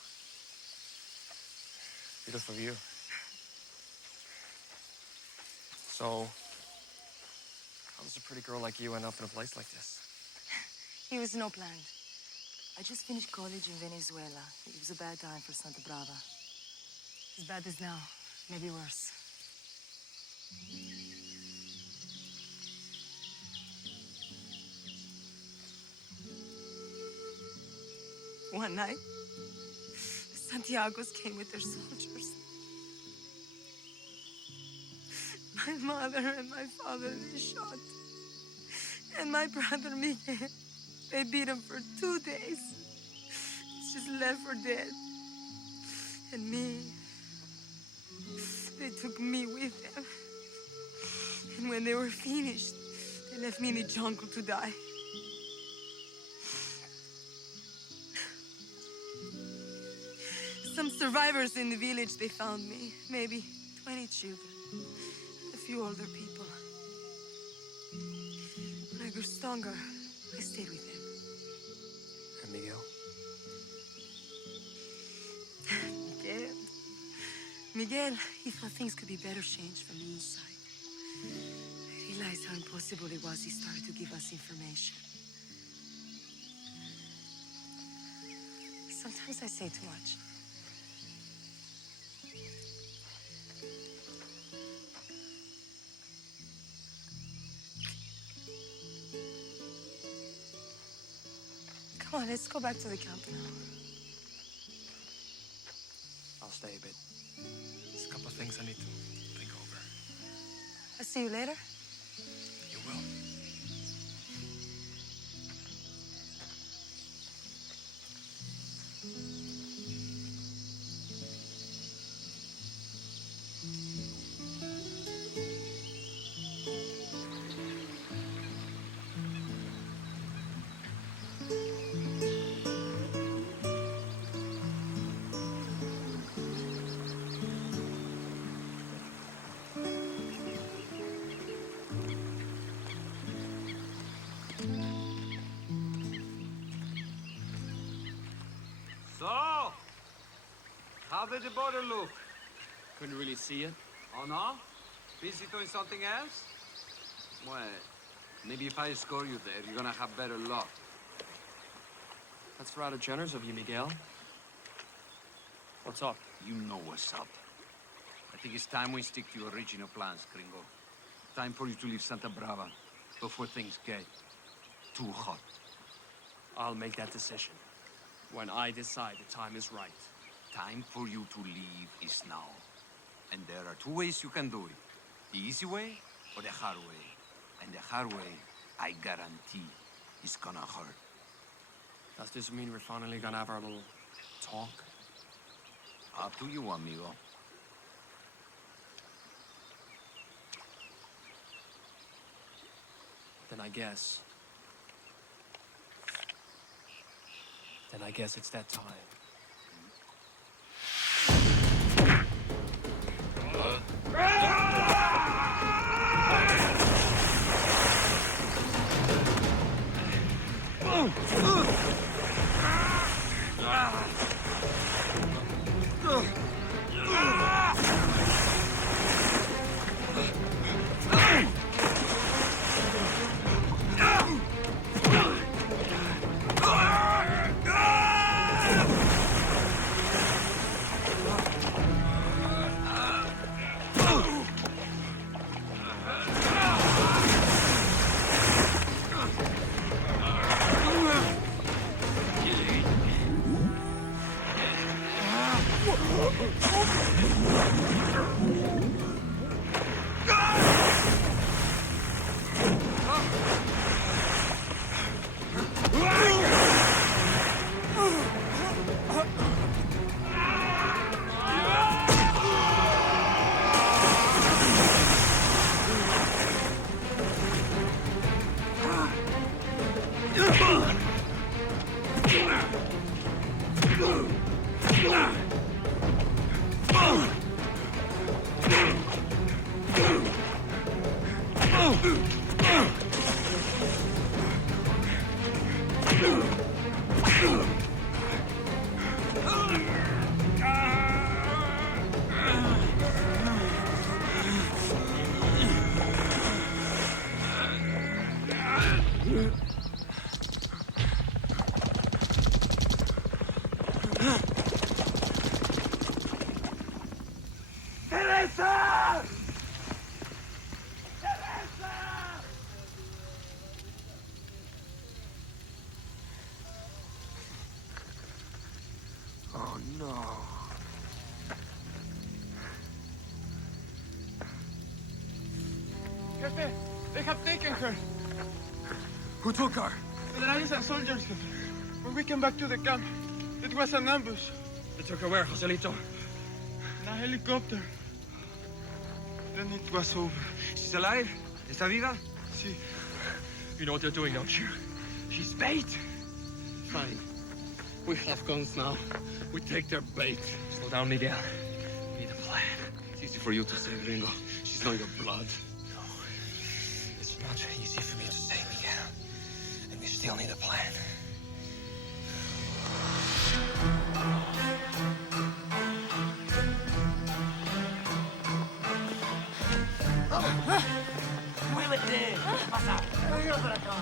Beautiful view. So, how does a pretty girl like you end up in a place like this? It was no plan. I just finished college in Venezuela. It was a bad time for Santa Brava. As bad as now, maybe worse. One night, the Santiagos came with their soldiers. My mother and my father, they shot. And my brother, Miguel, they beat him for 2 days. He's just left for dead. And me, they took me with them. And when they were finished, they left me in the jungle to die. Some survivors in the village, they found me. Maybe 20 children. A few older people. When I grew stronger, I stayed with them. And Miguel? Miguel, he thought things could be better changed from the inside. I realized how impossible it was. He started to give us information. Sometimes I say too much. Come on, let's go back to the camp now. I'll stay a bit. There's a couple of things I need to think over. I'll see you later. You will. So, how did the border look? Couldn't really see it. Oh, no? Busy doing something else? Well, maybe if I escort you there, you're gonna have better luck. That's rather generous of you, Miguel. What's up? You know what's up. I think it's time we stick to your original plans, Gringo. Time for you to leave Santa Brava before things get too hot. I'll make that decision when I decide the time is right. Time for you to leave is now. And there are 2 ways you can do it. The easy way or the hard way. And the hard way, I guarantee, is gonna hurt. Does this mean we're finally gonna have our little talk? Up to you, amigo. Then I guess it's that time. Teresa! Teresa! Jefe, they have taken her. Who took her? Federales and soldiers, Jefe. When we came back to the camp, it was an ambush. They took her where, Joselito? In a helicopter. Then it was over. She's alive? Está viva? Si. You know what they're doing, don't you? She's bait. Fine. We have guns now. We take their bait. Slow down, Miguel. We need a plan. It's easy for you to say, Gringo. She's not your blood. No. It's not easy for me to say, Miguel. And we still need a plan. ¡Muévete! ¿Qué pasa? ¡Venga para acá!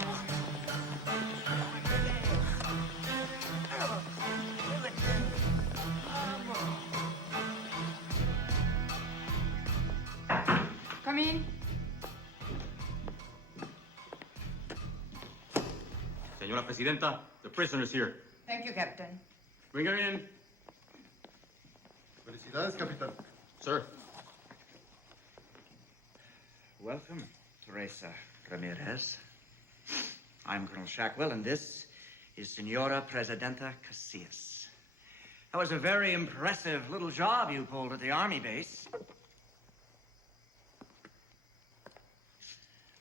Come in. Señora Presidenta, the prisoner's here. Thank you, Captain. Bring her in. Felicidades, Capitán. Sir. Welcome, Teresa Ramirez. I'm Colonel Shackwell, and this is Senora Presidenta Casillas. That was a very impressive little job you pulled at the army base.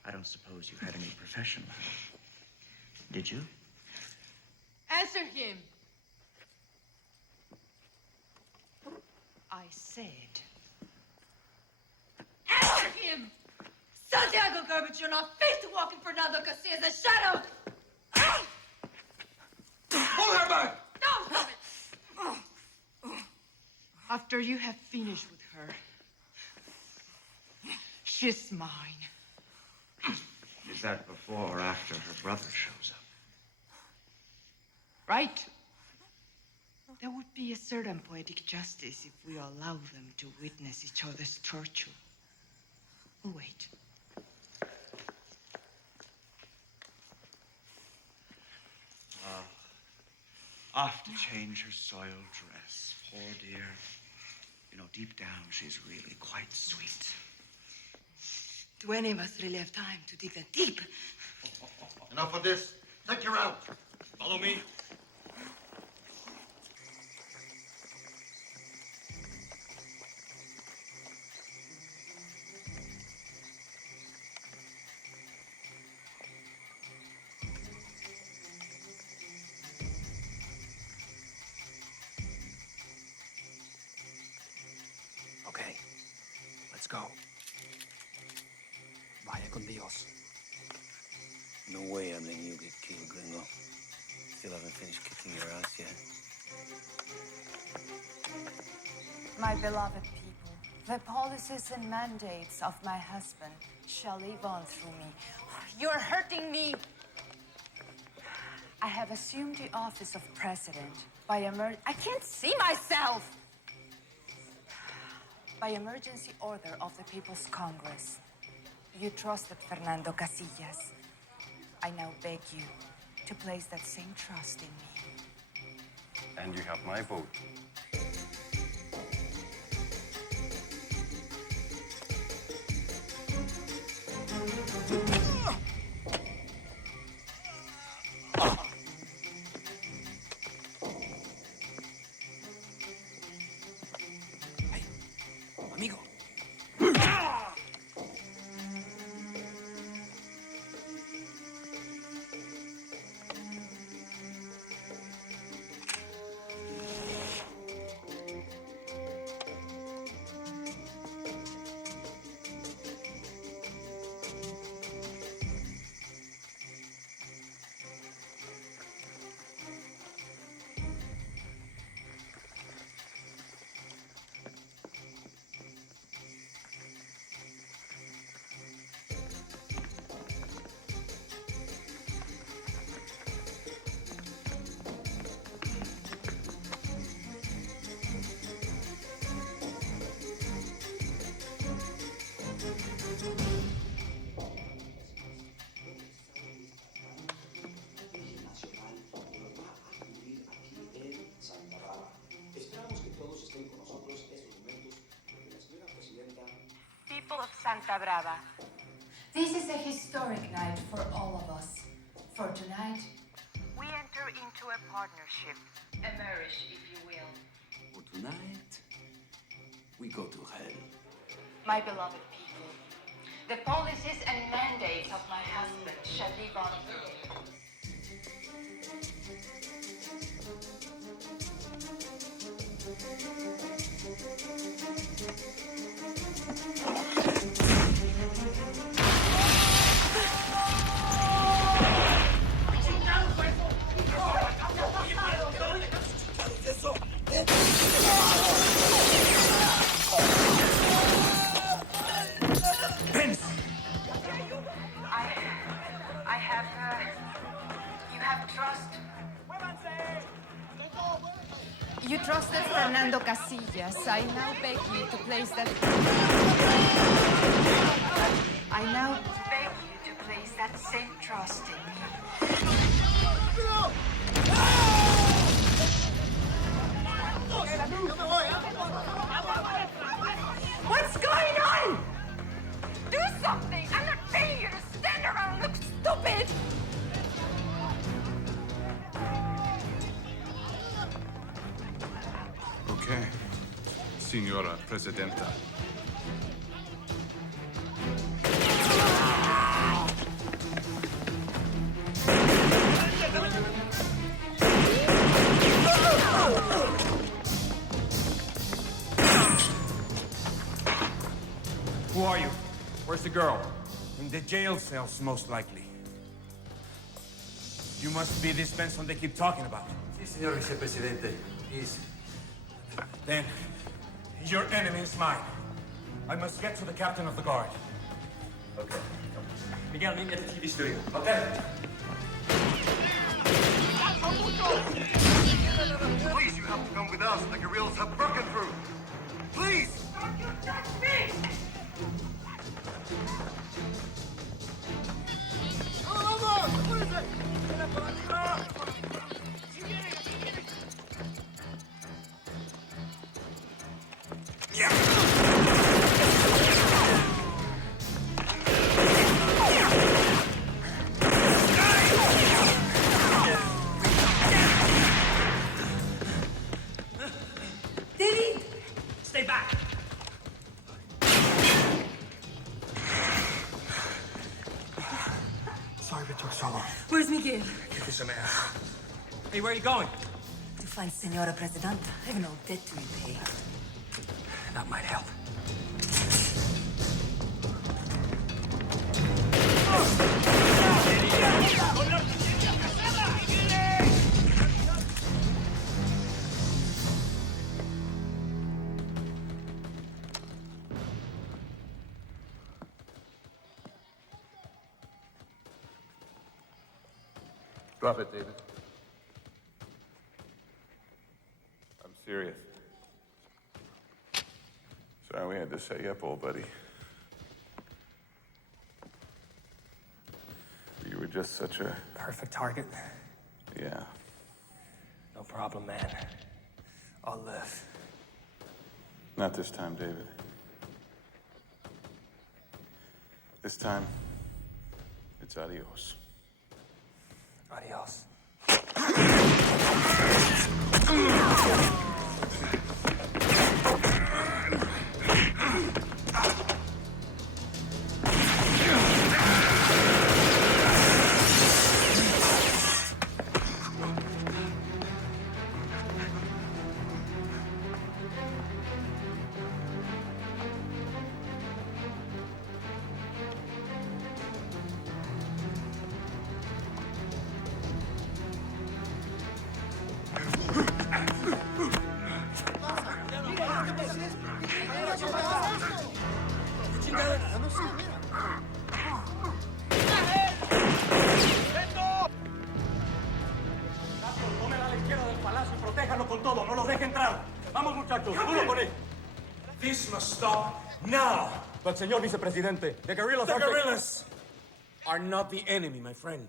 I don't suppose you had any profession. Did you? Answer him. I said. Answer him! Santiago garbage, you're not fit to walk in Fernando Casillas' shadow! Pull her back! No, stop it! After you have finished with her, she's mine. Is that before or after her brother shows up? Right? There would be a certain poetic justice if we allow them to witness each other's torture. Oh, wait. Off to change her soiled dress. Poor dear. You know, deep down, she's really quite sweet. Do any of us really have time to dig that deep? Enough of this. Take her out. Follow me. Okay, let's go. Vaya con Dios. No way I'm letting you get killed, Gringo. Still haven't finished kicking your ass yet. My beloved people, the policies and mandates of my husband shall live on through me. You're hurting me. I have assumed the office of president by I can't see myself! By emergency order of the People's Congress. You trusted Fernando Casillas. I now beg you to place that same trust in me. And you have my vote. Amigo. People of Santa Brava, This is a historic night for all of us. For tonight, we enter into a partnership. A marriage, if you will. For tonight, we go to hell. my beloved people, the policies and mandates of my husband shall live on through me. You trusted Fernando Casillas. I now beg you to place that... I now beg you to place that same trust in me. What's going on? Do something! I'm not paying you to stand around and look stupid! Okay, Signora Presidenta. Who are you? Where's the girl? In the jail cells, most likely. You must be this Benson they keep talking about. Sí, señor vicepresidente. He's... Then, your enemy is mine. I must get to the captain of the guard. Okay. Miguel, meet me at the TV studio. Okay. Please, you have to come with us. The guerrillas have broken through. Please! Don't you touch me! Stay back! Sorry if it took so long. Where's Miguel? Give me some air. Hey, where are you going? To find Senora Presidenta. I have no debt to repay. That might help. Drop it, David. I'm serious. Sorry we had to set you up, old buddy. You were just such a... Perfect target. Yeah. No problem, man. I'll live. Not this time, David. This time, it's adios. Adios. This must stop now. But, Señor Vicepresidente, the guerrillas The guerrillas are not the enemy, my friend.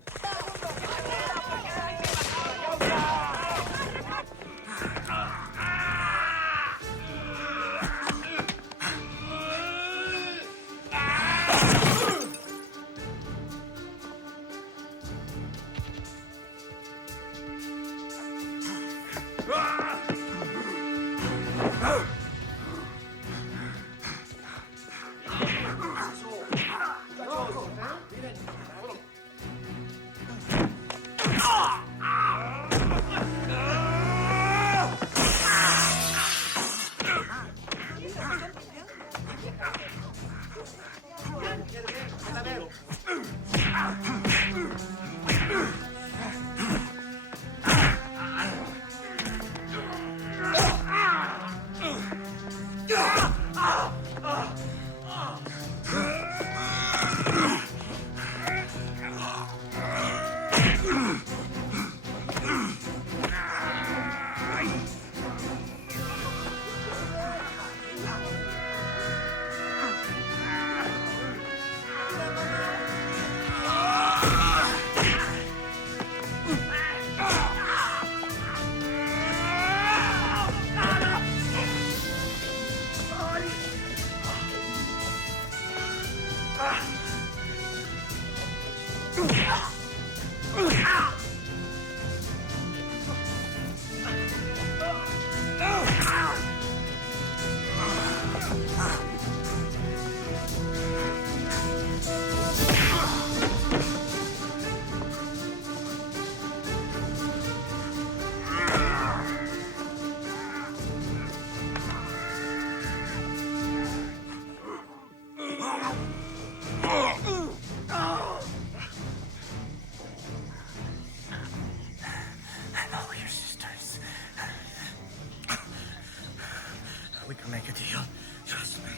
We can make a deal. Trust me.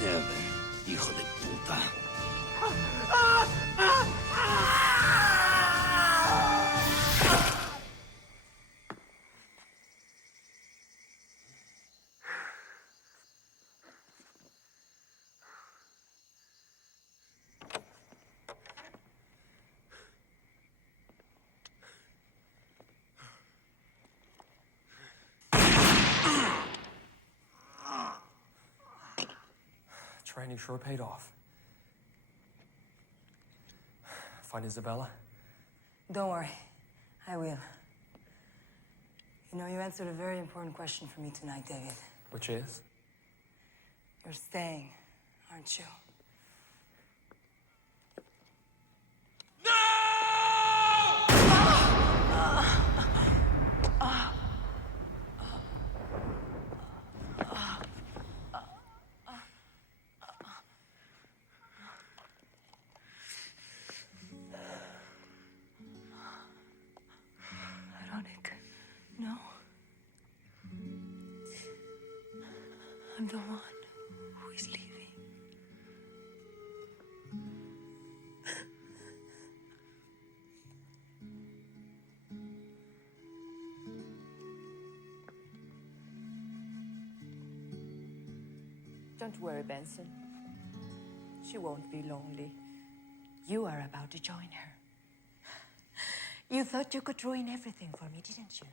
Never, hijo de puta. Training sure paid off. Find Isabella? Don't worry. I will. You know, you answered a very important question for me tonight, David. Which is? You're staying, aren't you? Ironic. No. I'm the one who is leaving. Don't worry, Benson. She won't be lonely. You are about to join her. You thought you could ruin everything for me, didn't you?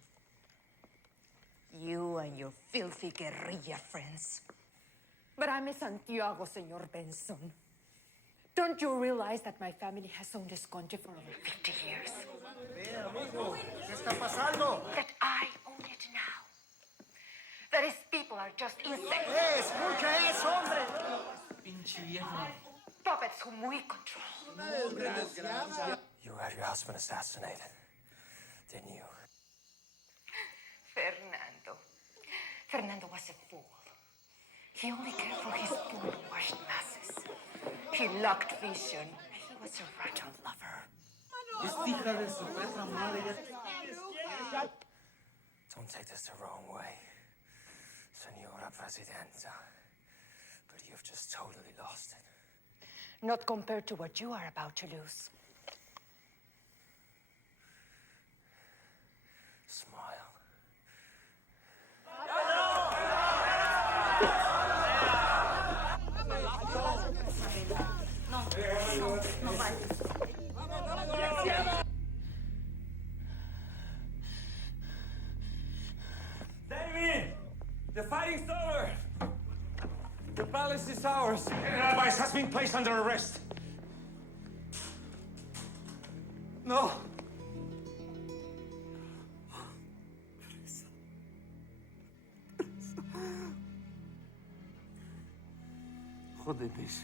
You and your filthy guerrilla friends. But I'm a Santiago, Senor Benson. Don't you realize that my family has owned this country for over 50 years? That I own it now. That his people are just insects. Escucha eso, hombre. Puppets whom we control. You had your husband assassinated, didn't you? Fernando was a fool. He only cared for his food-washed masses. He lacked vision. He was a rotten lover. Don't take this the wrong way, Senora Presidenta. But you've just totally lost it. Not compared to what you are about to lose. Smile. Damien! The fighting's over! The palace is ours. Alvarez has been placed under arrest. No! Joder, bitch.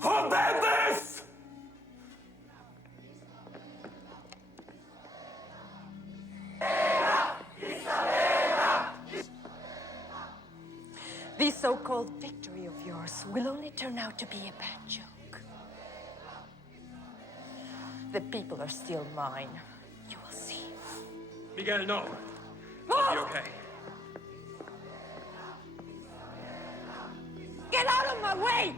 ¡Joder! so-called victory of yours will only turn out to be a bad joke. The people are still mine. You will see. Miguel, no. I'll be okay. Get out of my way!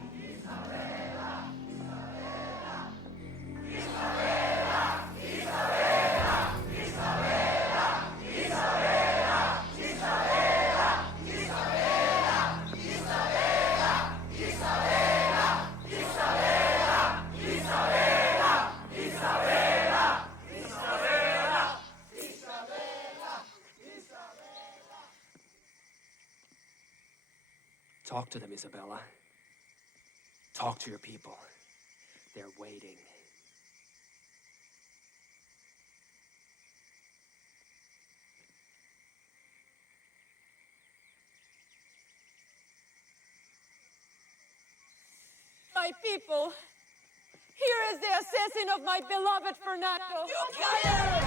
Talk to them, Isabella. Talk to your people. They're waiting. My people, here is the assassin of my beloved Fernando. You killed him!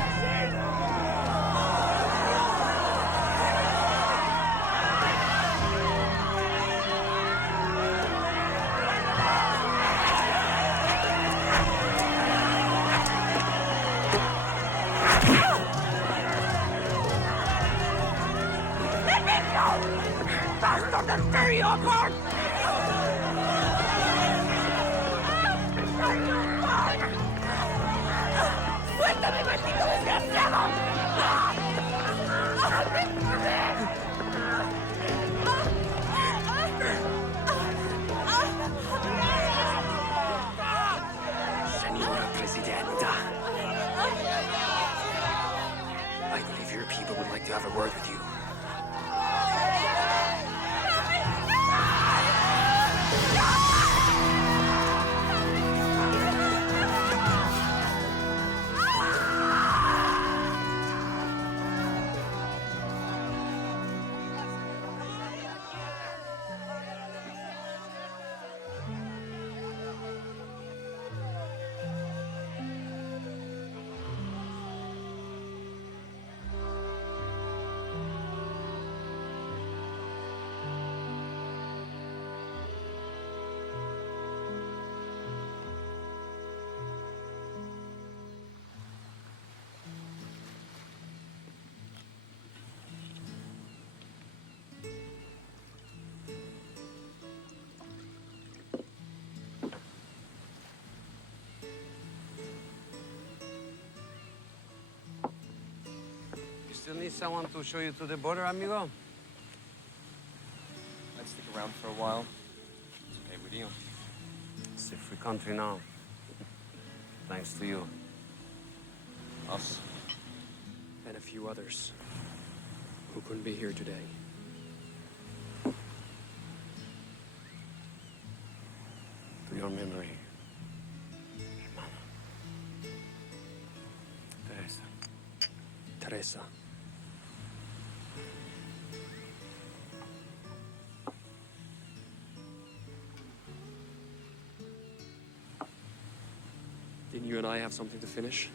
Let me go! Bastard and tear you apart! ¡Suéltame, maldito desgraciado! Señora Presidenta. I believe your people would like to have a word with you. Still need someone to show you to the border, amigo? I'd stick around for a while. It's okay with you. It's a free country now. Thanks to you. Us. And a few others who couldn't be here today. To your memory. Hermana. Teresa. Teresa. Didn't you and I have something to finish?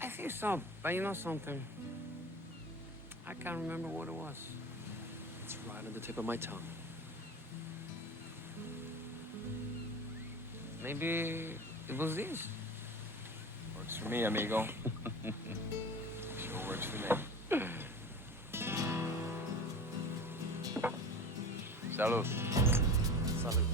I think so, but you know something? I can't remember what it was. It's right on the tip of my tongue. Maybe it was this. Works for me, amigo. Sure works for me. Salud. Salud.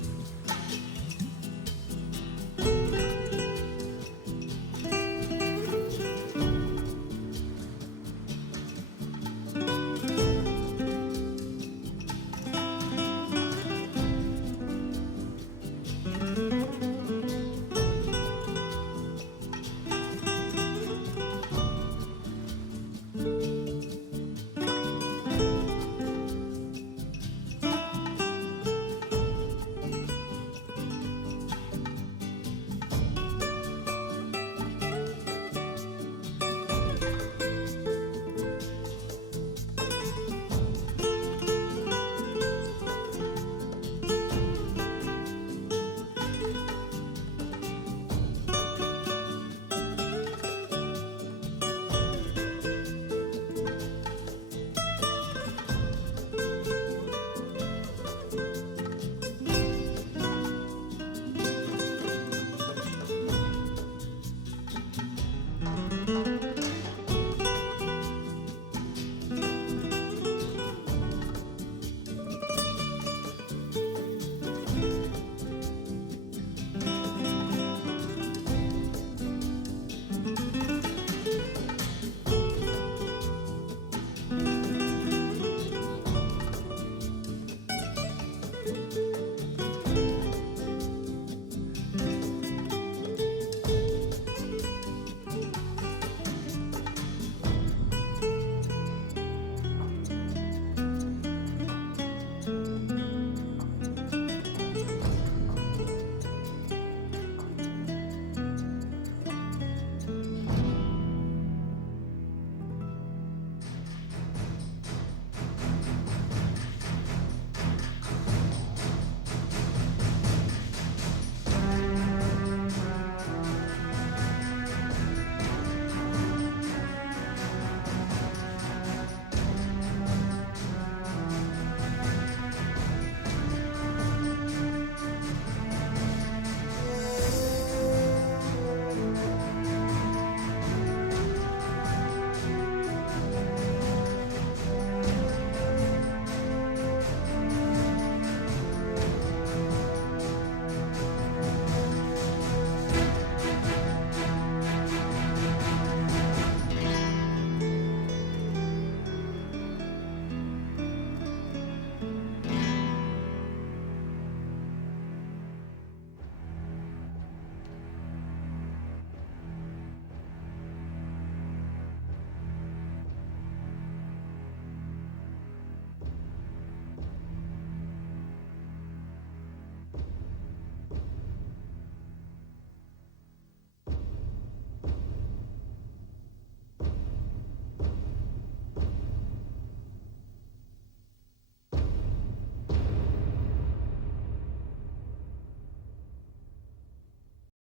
you.